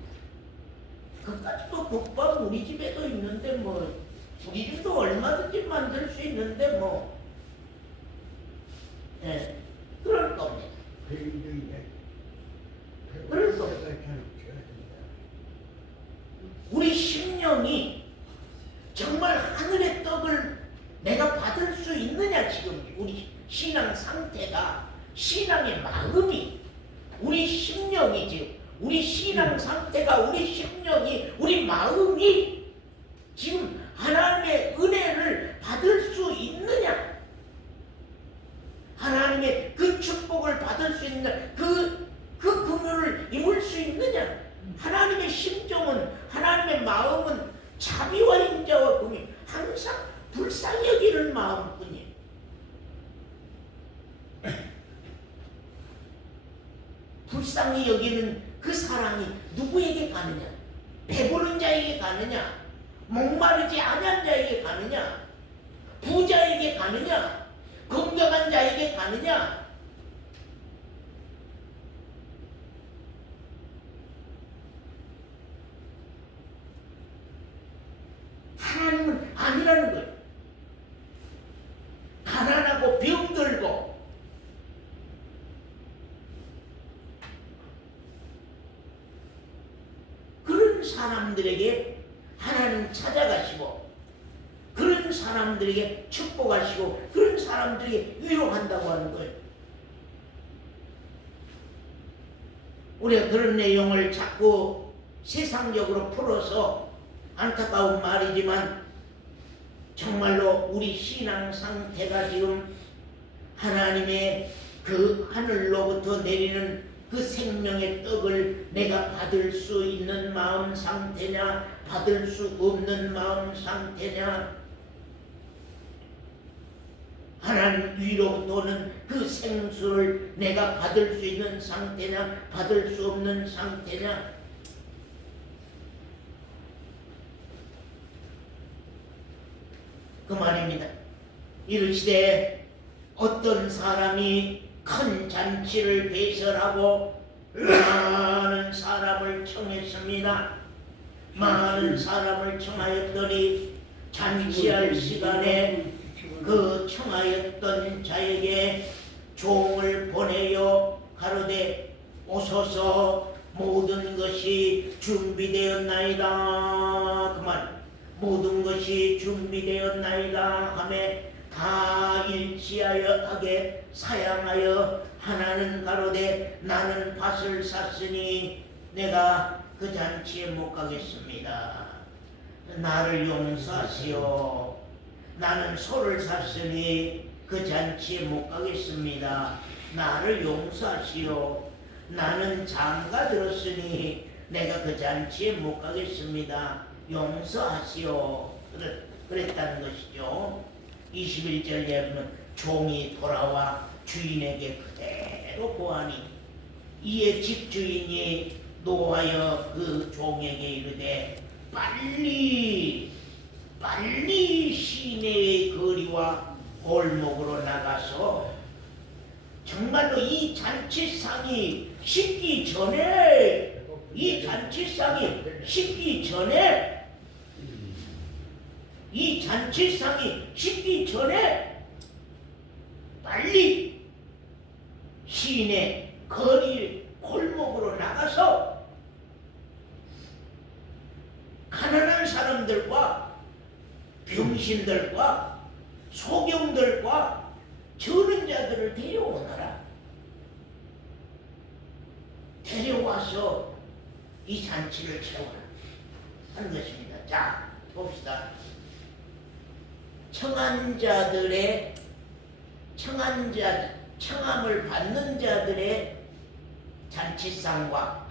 그까짓 국밥 우리 집에도 있는데 뭐, 우리 집도 얼마든지 만들 수 있는데 뭐, 예, 그럴 겁니다. 그럴 겁니다. 우리 심령이 정말 하늘의 떡을 내가 받을 수 있느냐, 지금 우리 신앙 상태가, 신앙의 마음이, 우리 심령이 지금, 우리 신앙 상태가, 우리 심령이, 우리 마음이 지금 하나님의 은혜를 받을 수 있느냐, 하나님의 그 축복을 받을 수 있느냐, 그 긍휼을 입을 수 있느냐. 하나님의 심정은, 하나님의 마음은 자비와 인자와 긍휼, 항상 불쌍히 여기는 마음뿐이에요. 불쌍히 여기는 그 사랑이 누구에게 가느냐? 배부른 자에게 가느냐? 목마르지 않은 자에게 가느냐? 부자에게 가느냐? 건강한 자에게 가느냐? 하나님은 아니라는 거예요. 가난하고 병들고 그런 사람들에게 하나님 찾아가시고, 그런 사람들에게 축복하시고, 그런 사람들에게 위로한다고 하는 거예요. 우리가 그런 내용을 자꾸 세상적으로 풀어서 안타까운 말이지만, 정말로 우리 신앙 상태가 지금 하나님의 그 하늘로부터 내리는 그 생명의 떡을 내가 받을 수 있는 마음 상태냐, 받을 수 없는 마음 상태냐, 하나님 위로부터는 그 생수를 내가 받을 수 있는 상태냐, 받을 수 없는 상태냐. 그 말입니다. 이르시되 어떤 사람이 큰 잔치를 배설하고 많은 사람을 청했습니다. 많은 사람을 청하였더니 잔치할 시간에 그 청하였던 자에게 종을 보내어 가로되 오소서 모든 것이 준비되었나이다. 그 말, 모든 것이 준비되었나이다 하매 다 일치하여 하게 사양하여 하나는 가로되 나는 밭을 샀으니 내가 그 잔치에 못 가겠습니다. 나를 용서하시오. 나는 소를 샀으니 그 잔치에 못 가겠습니다. 나를 용서하시오. 나는 장가 들었으니 내가 그 잔치에 못 가겠습니다. 용서하시오. 그랬다는 것이죠. 21절에 보면 종이 돌아와 주인에게 그대로 고하니 이에 집주인이 노하여 그 종에게 이르되 빨리 시내의 거리와 골목으로 나가서 정말로 이 잔치상이 식기 전에 이 잔치상이 식기 전에 빨리 시내 거리 골목으로 나가서 가난한 사람들과 병신들과 소경들과 저런 자들을 데려오너라. 데려와서 이 잔치를 채우라 하는 것입니다. 자, 봅시다. 청함을 받는 자들의 잔치상과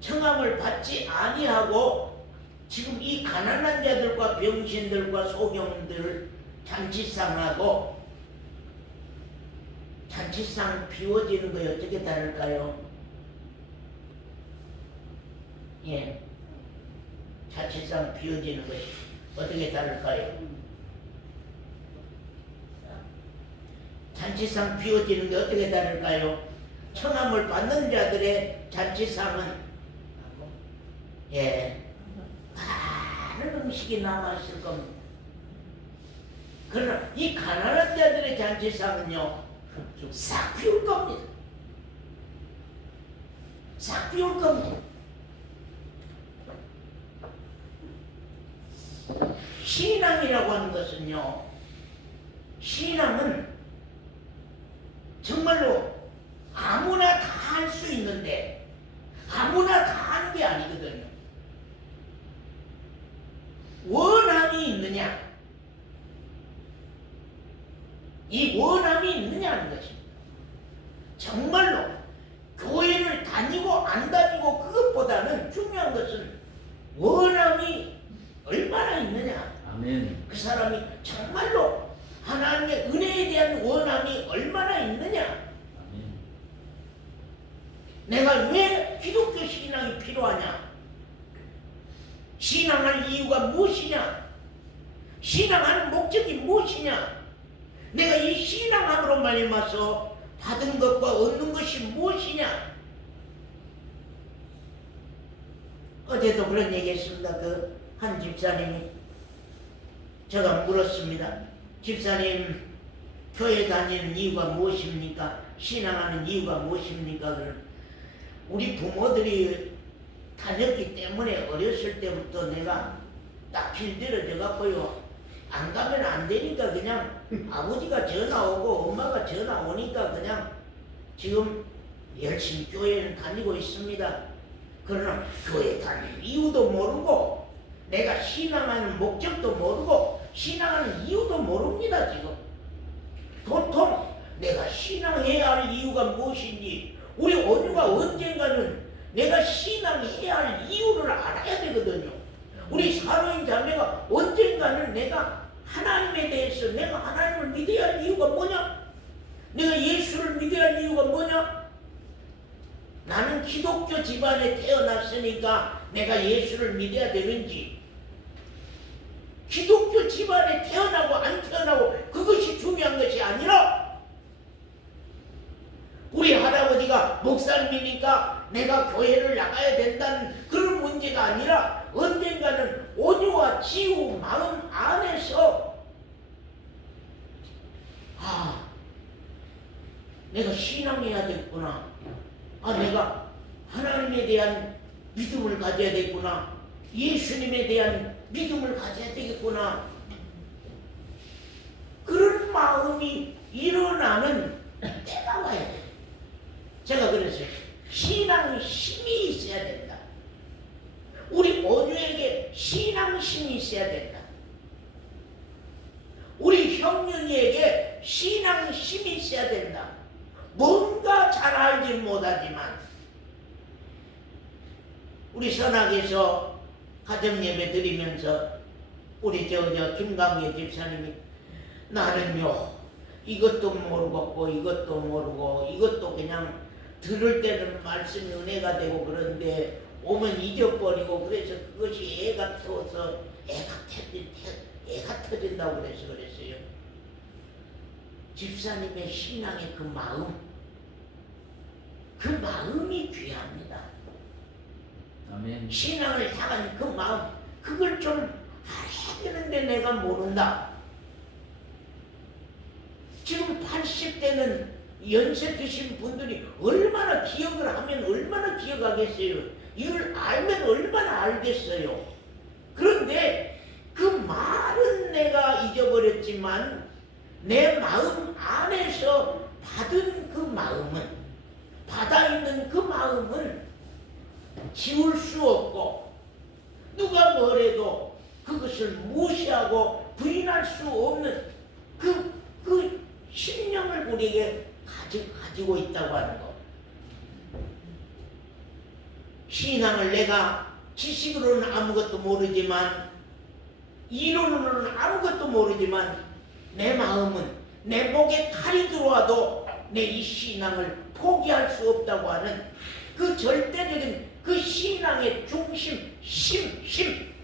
청함을 받지 아니하고 지금 이 가난한 자들과 병신들과 소경들 잔치상하고 잔치상 비워지는 거 어떻게 다를까요? 예, 잔치상 비워지는 것이 어떻게 다를까요? 잔치상 비워지는 게 어떻게 다를까요? 청함을 받는 자들의 잔치상은 예, 많은 음식이 남아있을 겁니다. 그러나 이 가난한 자들의 잔치상은요 싹 비울 겁니다. 싹 비울 겁니다. 신앙이라고 하는 것은요, 신앙은 정말로 아무나 다 할 수 있는데 아무나 다 하는 게 아니거든요. 원함이 있느냐, 이 원함이 있느냐는 것입니다. 정말로 교회를 다니고 안 다니고 그것보다는 중요한 것은 원함이 얼마나 있느냐. 아멘. 그 사람이 정말로 하나님의 은혜에 대한 원함이 얼마나 있느냐. 아멘. 내가 왜 기독교 신앙이 필요하냐? 신앙할 이유가 무엇이냐? 신앙하는 목적이 무엇이냐? 내가 이 신앙함으로 말미암아서 받은 것과 얻는 것이 무엇이냐? 어제도 그런 얘기했습니다. 그 한 집사님이 제가 물었습니다. 집사님, 교회 다니는 이유가 무엇입니까? 신앙하는 이유가 무엇입니까? 그럼 우리 부모들이 다녔기 때문에 어렸을 때부터 내가 딱 길들여져 갖고요, 안 가면 안 되니까 그냥 아버지가 전화 오고 엄마가 전화 오니까 그냥 지금 열심히 교회는 다니고 있습니다. 그러나 교회 다닐 이유도 모르고 내가 신앙하는 목적도 모르고 신앙하는 이유도 모릅니다. 지금 도통 내가 신앙해야 할 이유가 무엇인지, 우리 원유가 언젠가는 내가 신앙해야 할 이유를 알아야 되거든요. 우리 사도인 자매가 언젠가는 내가 하나님에 대해서, 내가 하나님을 믿어야 할 이유가 뭐냐? 내가 예수를 믿어야 할 이유가 뭐냐? 나는 기독교 집안에 태어났으니까 내가 예수를 믿어야 되는지, 기독교 집안에 태어나고 안 태어나고 그것이 중요한 것이 아니라, 우리 할아버지가 목사님이니까 내가 교회를 나가야 된다는 그런 문제가 아니라, 언젠가는 온유와 지우 마음 안에서 내가 신앙해야 됐구나. 내가 하나님에 대한 믿음을 가져야 되겠구나. 예수님에 대한 믿음을 가져야 되겠구나. 그런 마음이 일어나는 때가 와야 돼. 제가 그래서 신앙 힘이 있어야 된다. 우리 온유에게 신앙 힘이 있어야 된다. 우리 형윤이에게 신앙 힘이 있어야 된다. 뭔가 잘 알지 못하지만, 우리 선악에서 가정예배 드리면서 우리 김강계 집사님이, 나는요 이것도 모르겠고 이것도 모르고 이것도 그냥 들을 때는 말씀이 은혜가 되고 그런데 오면 잊어버리고, 그래서 그것이 애가 태워서 애가 터진다고 그랬어요. 집사님의 신앙의 그 마음이 귀합니다. 아멘. 신앙을 향한 그 마음, 그걸 좀 알아야 되는데 내가 모른다. 지금 80대는 연세 드신 분들이 얼마나 기억을 하면 얼마나 기억하겠어요. 이걸 알면 얼마나 알겠어요. 그런데 그 말은 내가 잊어버렸지만 내 마음 안에서 받은 그 마음은, 받아 있는 그 마음은 지울 수 없고, 누가 뭐래도 그것을 무시하고 부인할 수 없는 그 신령을 우리에게 가지고 있다고 하는 것. 신앙을 내가 지식으로는 아무것도 모르지만, 이론으로는 아무것도 모르지만, 내 마음은, 내 목에 칼이 들어와도 내 이 신앙을 포기할 수 없다고 하는 그 절대적인 그 신앙의 중심, 신앙심.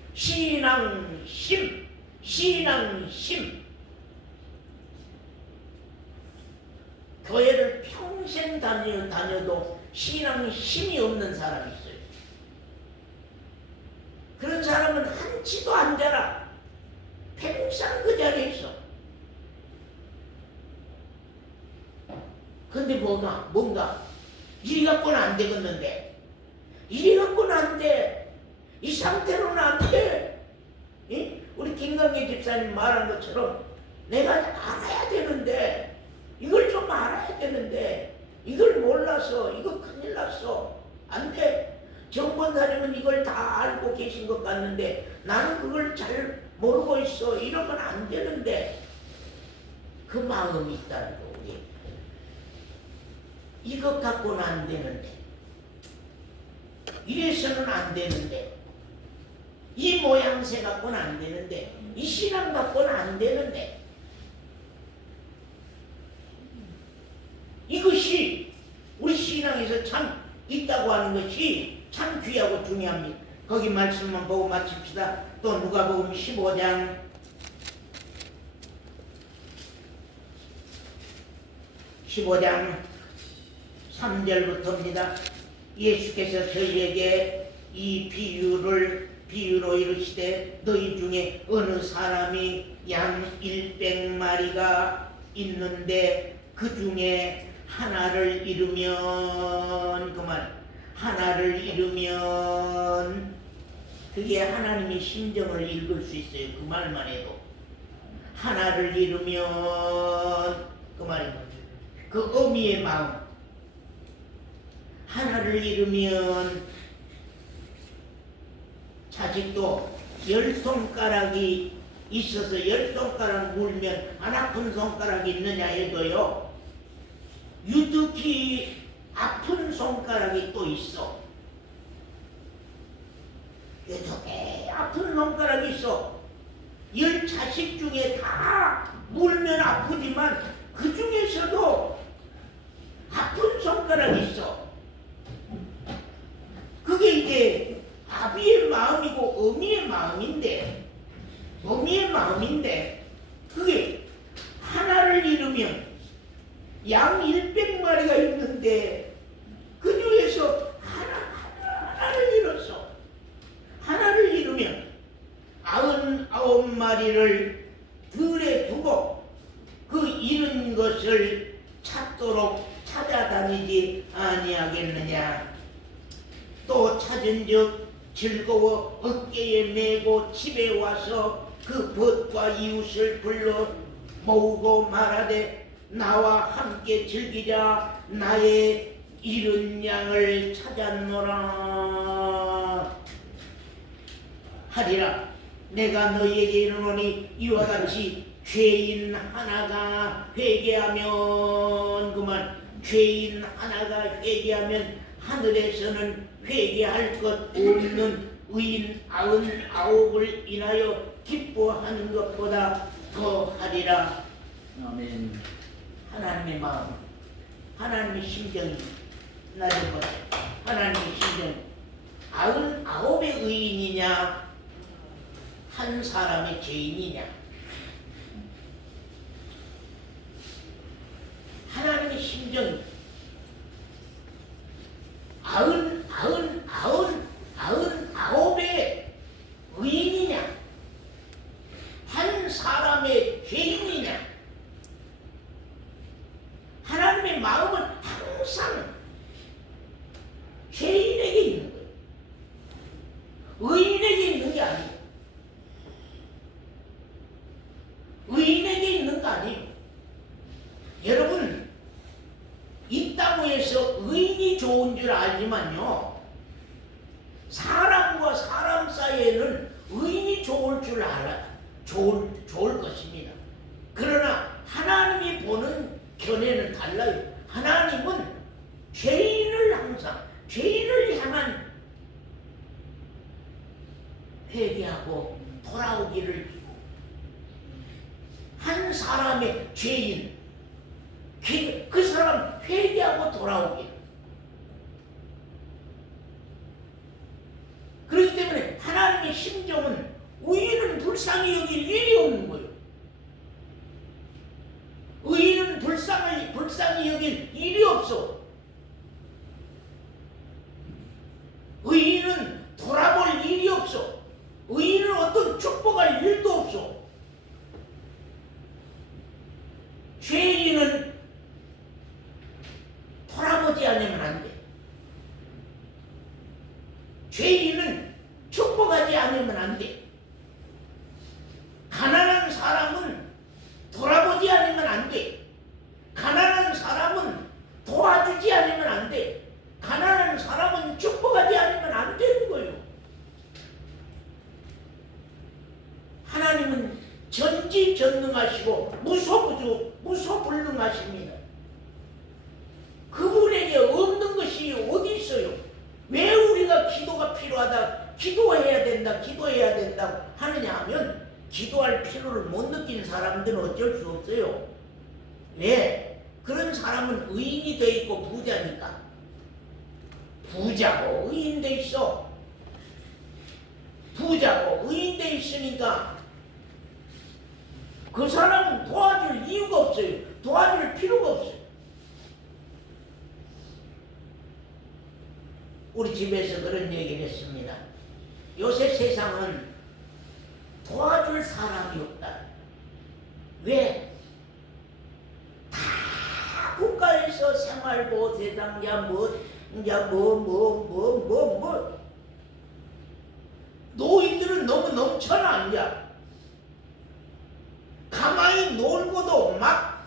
교회를 평생 다녀도 신앙 힘이 없는 사람이 있어요. 그런 사람은 한치도 안 되라. 평생 그 자리에 있어. 근데 뭔가 이리 갖고는 안 되겠는데, 이리 갖고는 안 돼. 이 상태로는 안 돼. 우리 김강계 집사님 말한 것처럼 내가 알아야 되는데, 이걸 좀 알아야 되는데, 이걸 몰라서 이거 큰일 났어. 안 돼. 정권사님은 이걸 다 알고 계신 것 같는데 나는 그걸 잘 모르고 있어. 이러면 안 되는데, 그 마음이 있다는 거. 우리 이것 갖고는 안 되는데, 이래서는 안 되는데, 이 모양새 갖고는 안 되는데, 이 신앙 갖고는 안 되는데, 이것이 우리 신앙에서 참 있다고 하는 것이 참 귀하고 중요합니다. 거기 말씀만 보고 마칩시다. 또 누가복음 15장 3절부터입니다. 예수께서 저희에게 이 비유로 이르시되, 너희 중에 어느 사람이 양 100마리가 있는데 그 중에 하나를 잃으면, 그 말, 하나를 잃으면, 그게 하나님의 심정을 읽을 수 있어요. 그 말만 해도. 하나를 잃으면, 그 말이 뭐죠? 그 어미의 마음. 하나를 잃으면 자식도 10손가락이 있어서 10손가락 물면 안 아픈 손가락이 있느냐 해도요, 유독히 아픈 손가락이 또 있어. 유독히 아픈 손가락이 있어. 10자식 중에 다 물면 아프지만 그 중에서도 아픈 손가락이 있어. 그게 이제 아비의 마음이고 어미의 마음인데, 그게 하나를 잃으면 양 100마리가 있는데 그 중에서 하나를 잃었어. 하나를 잃으면 99마리를 들에 두고 그 잃은 것을 찾도록 찾아다니지 아니하겠느냐. 또 찾은즉 즐거워 어깨에 메고 집에 와서 그 벗과 이웃을 불러 모으고 말하되 나와 함께 즐기자. 나의 잃은 양을 찾았노라 하리라. 내가 너희에게 이르노니 이와 같이 죄인 하나가 회개하면 그만, 죄인 하나가 회개하면 하늘에서는 회개할 것 없는 의인 99을 인하여 기뻐하는 것보다 더하리라. 아멘. 하나님의 마음, 하나님의 심정이 나를 보세요. 하나님의 심정, 99의 의인이냐 한 사람의 죄인이냐. 하나님의 심정이 99의 의인이냐 한 사람의 죄인이냐. 하나님의 마음은 항상 죄인에게 있는 거예요. 의인에게 있는 게 아니에요. 의인에게 있는 거 아니에요. 여러분, 이 땅 위에서 의인이 좋은 줄 알지만요, 사람과 사람 사이에는 의인이 좋을 줄 알아. 좋을 것입니다. 그러나 하나님이 보는 견해는 달라요. 하나님은 죄인을 항상, 죄인을 향한 회개하고 돌아오기를, 한 사람의 죄인, 그 사람 회개하고 돌아오기. 그렇기 때문에 하나님의 심정은 의인은 불쌍히 여길 일이 없는 거예요. 의인은 불쌍히 여길 일이 없어. 의인은 돌아볼 일이 없어. 의인은 어떤 축복할 일도 없어. 죄인은 돌아보지 않으면 안 돼. 죄인은 축복하지 않으면 안 돼. 가난한 사람은 돌아보지 않으면 안 돼. 가난한 사람은 도와주지 않으면 안 돼. 가난한 사람은 축복하지 않으면 안 되는 거예요. 하나님은 전지전능하시고 무소불능하십니다. 그분에게 없는 것이 어디 있어요? 왜 우리가 기도가 필요하다, 기도해야 된다고 하느냐 하면, 기도할 필요를 못 느낀 사람들은 어쩔 수 없어요. 왜? 그런 사람은 의인이 돼 있고 부자니까. 부자고 의인 돼 있어. 부자고 의인 돼 있으니까 그 사람은 도와줄 이유가 없어요. 도와줄 필요가 없어요. 우리 집에서 그런 얘기를 했습니다. 요새 세상은 도와줄 사람이 없다. 왜? 다 국가에서 생활보호 대상자 노인들은 너무 넘쳐나. 이제 가만히 놀고도 막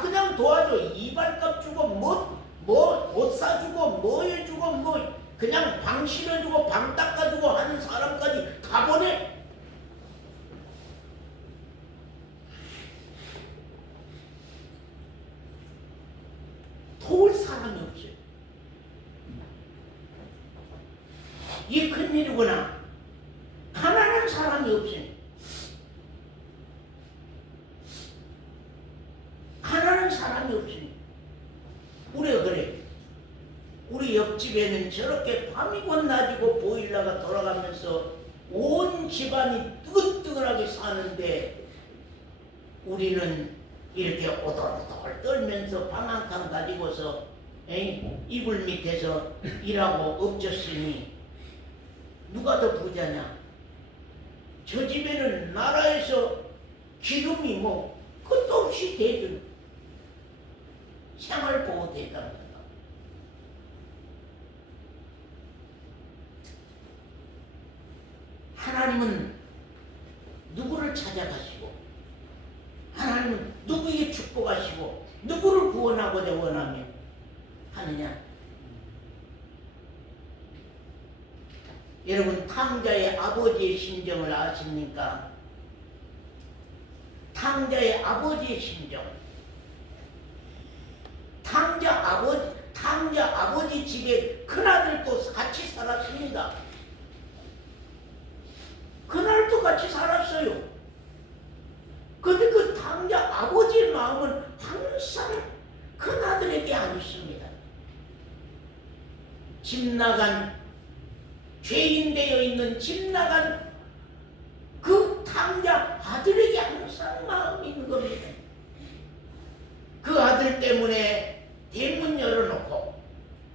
그냥 도와줘. 이발값 주고 옷 사주고 뭐 해주고 그냥 방 실어주고 방 닦아주고 하는 사람까지 다 보내. 배부거나 가난한 사람이 없으니 가난한 사람이 없으니 우리가 그래. 우리 옆집에는 저렇게 밤이고 낮이고 보일러가 돌아가면서 온 집안이 뜨끈뜨끈하게 사는데 우리는 이렇게 오돌오돌 떨면서 방 한 칸 가지고서 이불 밑에서 일하고 엎졌으니 누가 더 부자냐? 저 집에는 나라에서 기름이 뭐 끝도 없이 대준 생활보호대답니다. 하나님은 누구를 찾아가시고 하나님은 누구에게 축복하시고 누구를 구원하고자 원하며 하느냐? 여러분 탕자의 아버지의 심정을 아십니까? 탕자의 아버지의 심정. 탕자 아버지 집에 큰아들도 같이 살았습니다. 그날도 같이 살았어요. 근데 그 탕자 아버지의 마음은 항상 큰아들에게 안 있습니다. 집 나간 죄인 되어 있는 집 나간 그 탕자 아들에게 항상 마음이 있는 겁니다. 그 아들 때문에 대문 열어놓고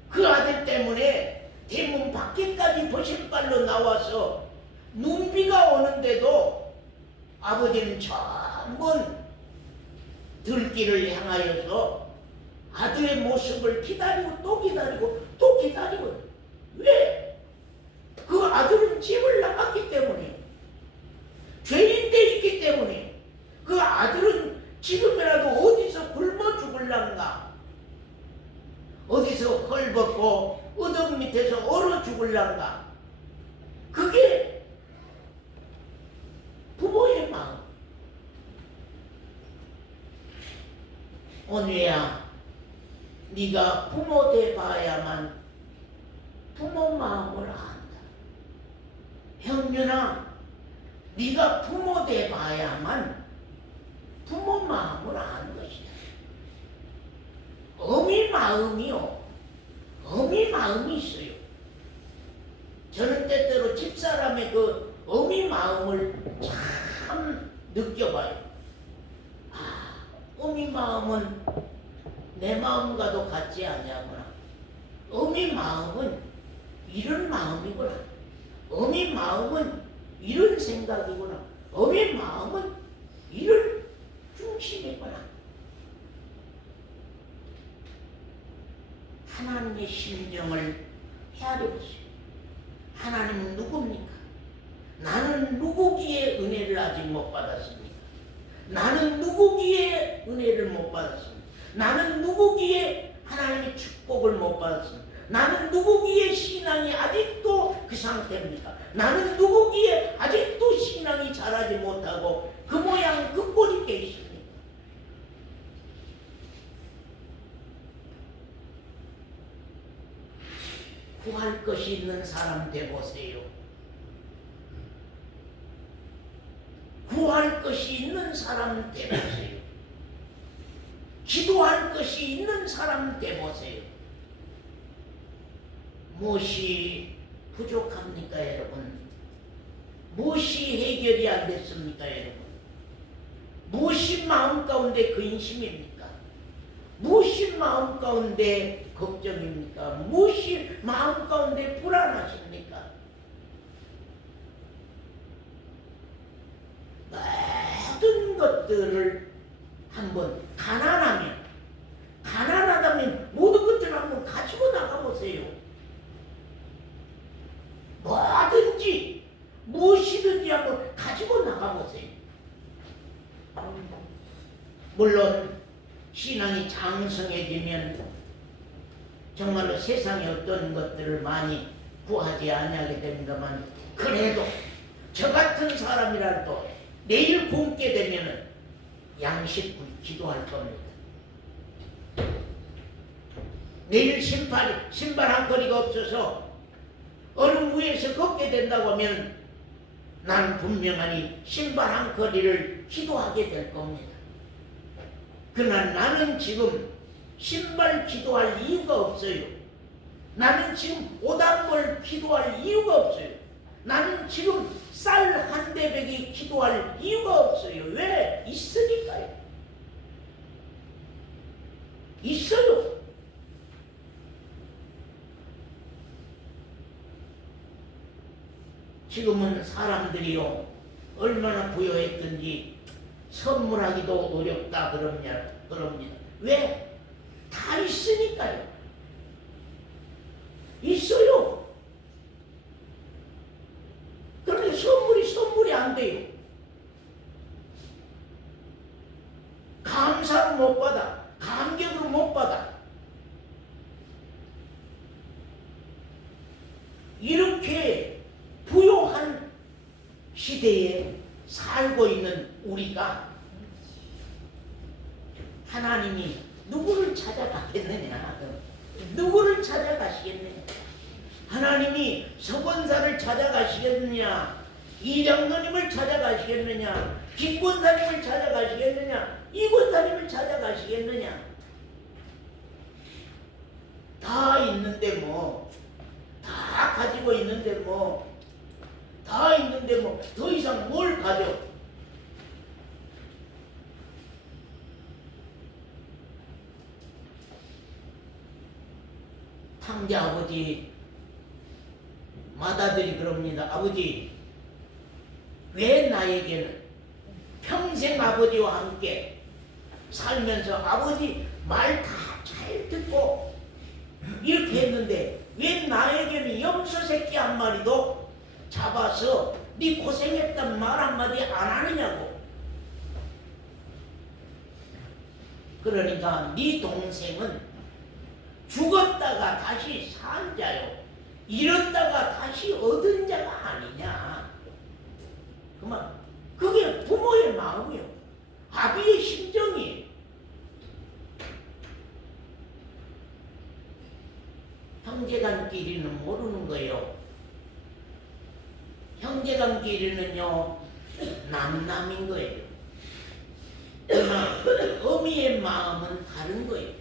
그 아들 때문에 대문 밖에까지 버실발로 나와서 눈비가 오는데도 아버지는 전문 들길을 향하여서 아들의 모습을 기다리고 또 기다리고 또 기다리고. 왜? 그 아들은 집을 나갔기 때문에 죄인 돼 있기 때문에 그 아들은 지금이라도 어디서 굶어 죽을란가 어디서 헐벗고 어둠 밑에서 얼어 죽을란가. 그게 부모의 마음. 언니야, 네가 부모 돼봐야만 부모 마음을 안다. 형준아, 네가 부모 돼봐야만 부모 마음을 아는 것이다. 어미 마음이요. 어미 마음이 있어요. 저는 때때로 집사람의 그 어미 마음을 참 느껴봐요. 아, 어미 마음은 내 마음과도 같지 아니하구나. 어미 마음은 이런 마음이구나. 어미 마음은 이런 생각이구나. 어미 마음은 이런 중심이구나. 하나님의 심정을 헤아려보세요. 하나님은 누굽니까? 나는 누구기에 은혜를 아직 못 받았습니까? 나는 누구기에 은혜를 못 받았습니까? 나는 누구기에 하나님의 축복을 못 받았습니까? 나는 누구기에 신앙이 아직도 그 상태입니까? 나는 누구기에 아직도 신앙이 자라지 못하고 그 모양 그 꼴이 계십니까? 구할 것이 있는 사람 되보세요. 구할 것이 있는 사람 되보세요. 기도할 것이 있는 사람 되보세요. 무엇이 부족합니까, 여러분? 무엇이 해결이 안 됐습니까, 여러분? 무엇이 마음 가운데 근심입니까? 무엇이 마음 가운데 걱정입니까? 무엇이 마음 가운데 불안하십니까? 모든 것들을 한번 가난하다면 모든 것들을 한번 가지고 나가보세요. 뭐든지 무엇이든지 한번 가지고 나가보세요. 물론 신앙이 장성해지면 정말로 세상에 어떤 것들을 많이 구하지 아니하게 됩니다만, 그래도 저 같은 사람이라도 내일 굶게 되면은 양식 기도할 겁니다. 내일 신발 한 거리가 없어서 얼음 위에서 걷게 된다고 하면 난 분명하니 신발 한 거리를 기도하게 될 겁니다. 그러나 나는 지금 신발 기도할 이유가 없어요. 나는 지금 오단벌 기도할 이유가 없어요. 나는 지금 쌀 한 대백이 기도할 이유가 없어요. 왜? 있으니까요. 있어요. 지금은 사람들이요 얼마나 부여했든지 선물하기도 어렵다 그럽니다. 왜? 다 있으니까요. 있어요. 그런데 선물이 안 돼요. 감사로 못 받아. 감격으로 못 받아. 이렇게 부요한 시대에 살고 있는 우리가 하나님이 누구를 찾아가겠느냐? 누구를 찾아가시겠느냐? 하나님이 서권사를 찾아가시겠느냐? 이장로님을 찾아가시겠느냐? 김권사님을 찾아가시겠느냐? 이권사님을 찾아가시겠느냐? 다 있는데 뭐, 다 가지고 있는데 뭐, 다 있는데 뭐, 더 이상 뭘 가져? 탕자 아버지, 맏아들이 그럽니다. 아버지, 왜 나에게는 평생 아버지와 함께 살면서 아버지 말 다 잘 듣고 이렇게 했는데 왜 나에게는 염소 새끼 한 마리도 잡아서 네 고생했단 말 한마디 안 하느냐고. 그러니까 네 동생은 죽었다가 다시 산 자요, 잃었다가 다시 얻은 자가 아니냐. 그만 그게 부모의 마음이요, 아비의 심정이에요. 형제간끼리는 모르는 거예요. 형제간끼리는요 남남인 거예요. 그러나 어미의 마음은 다른 거예요.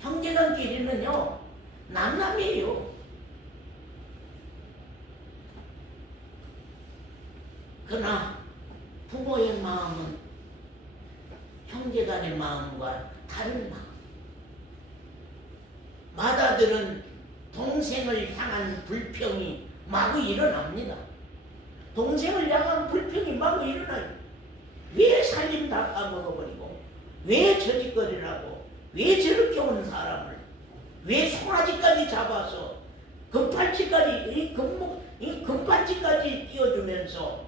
형제간끼리는요 남남이에요. 그러나 부모의 마음은 형제간의 마음과 다른 마음. 맏아들은 동생을 향한 불평이 마구 일어납니다. 동생을 향한 불평이 마구 일어나요. 왜 살림 다 까먹어버리고, 왜 저짓거리라고, 왜 저렇게 온 사람을, 왜 송아지까지 잡아서 금팔찌까지, 금팔찌까지 띄워주면서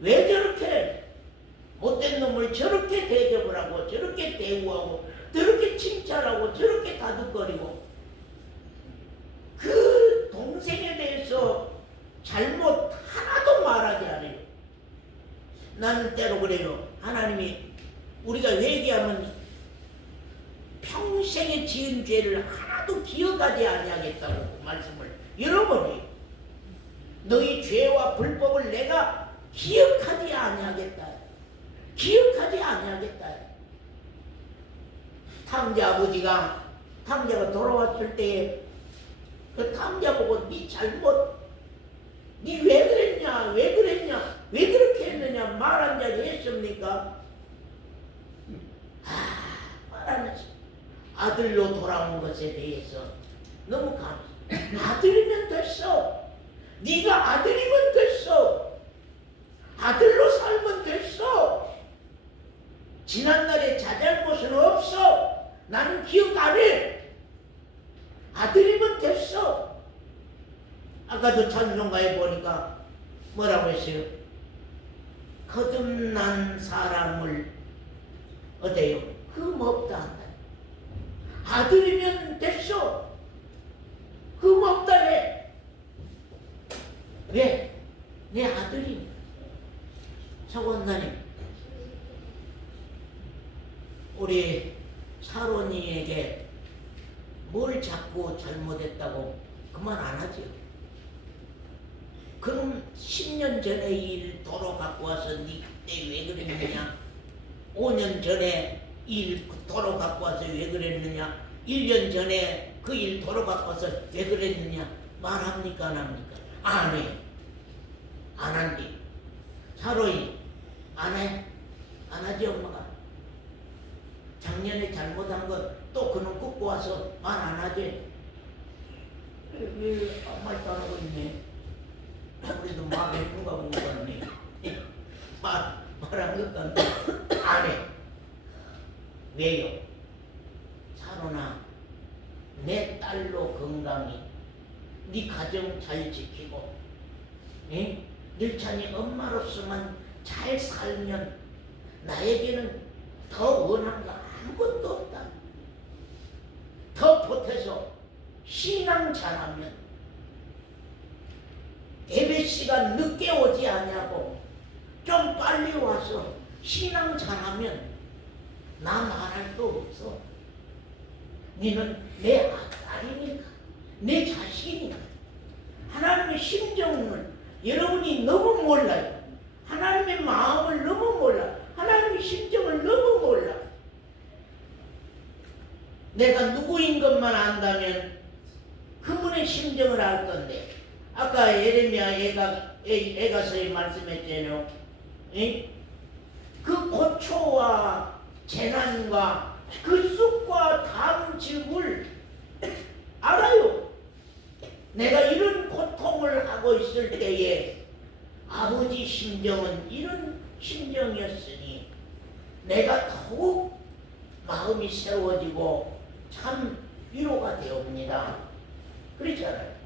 왜 저렇게 못된 놈을 저렇게 대접을 하고, 저렇게 대우하고, 저렇게 칭찬하고, 저렇게 다독거리고, 그 동생에 대해서 잘못 하나도 말하지 않아요. 나는 때로 그래요. 하나님이 우리가 회개하면 평생에 지은 죄를 하나도 기억하지 아니하겠다고 말씀을 여러 번 해요. 너희 죄와 불법을 내가 기억하지 아니하겠다. 기억하지 아니하겠다. 탕자 아버지가, 탕자가 돌아왔을 때에 그 탕자 보고 네 잘못, 네 왜 그랬냐, 왜 그랬냐, 왜 그렇게 했느냐 말 한 자리 했습니까? 말 안 했어. 아들로 돌아온 것에 대해서 너무 감사. 아들이면 됐어. 네가 아들이면 됐어. 아들로 살면 됐어. 지난날에 자잘못은 없어. 나는 기억 안 해. 아들이면 됐어. 아까도 찬송가에 보니까 뭐라고 했어요? 거듭난 사람을 어때요? 흠없다 한다. 아들이면 됐어. 흠없다 해. 왜? 내 아들이. 서권사님, 우리 사론이에게 뭘 자꾸 잘못했다고 그만 안 하죠. 그럼 10년 전에 일 도로 갖고 와서 니 그때 왜 그랬느냐? 5년 전에 일 도로 갖고 와서 왜 그랬느냐? 1년 전에 그 일 도로 갖고 와서 왜 그랬느냐? 말합니까 안 합니까? 안 해요. 안 한디. 사로이 안 해? 안 하지 엄마가? 작년에 잘못한 거 또 그놈 굽고 와서 말 안 하지? 왜 아무 말도 안 하고 있네? 우리도 마음에 누가 본 거 같네. 말한 것 같네. 안 해. 왜요? 사로나 내 딸로 건강히 네 가정 잘 지키고 예? 늘찬이 엄마로서만 잘 살면 나에게는 더 원한 거 아무것도 없다. 더 보태서 신앙 잘하면 예배 시간 늦게 오지 아니하고 좀 빨리 와서 신앙 잘하면 나 말할 거 없어. 너는 내 딸이니까 내 자식이니까. 하나님의 심정을 여러분이 너무 몰라요. 하나님의 마음을 너무 몰라. 하나님의 심정을 너무 몰라. 내가 누구인 것만 안다면 그분의 심정을 알 건데, 아까 예레미야 애가서에 말씀했잖아요. 그 고초와 재난과 그 쑥과 담즙을 알아요. 내가 이런 고통을 하고 있을 때에 아버지 심정은 이런 심정이었으니 내가 더욱 마음이 세워지고 참 위로가 되옵니다. 그렇잖아요.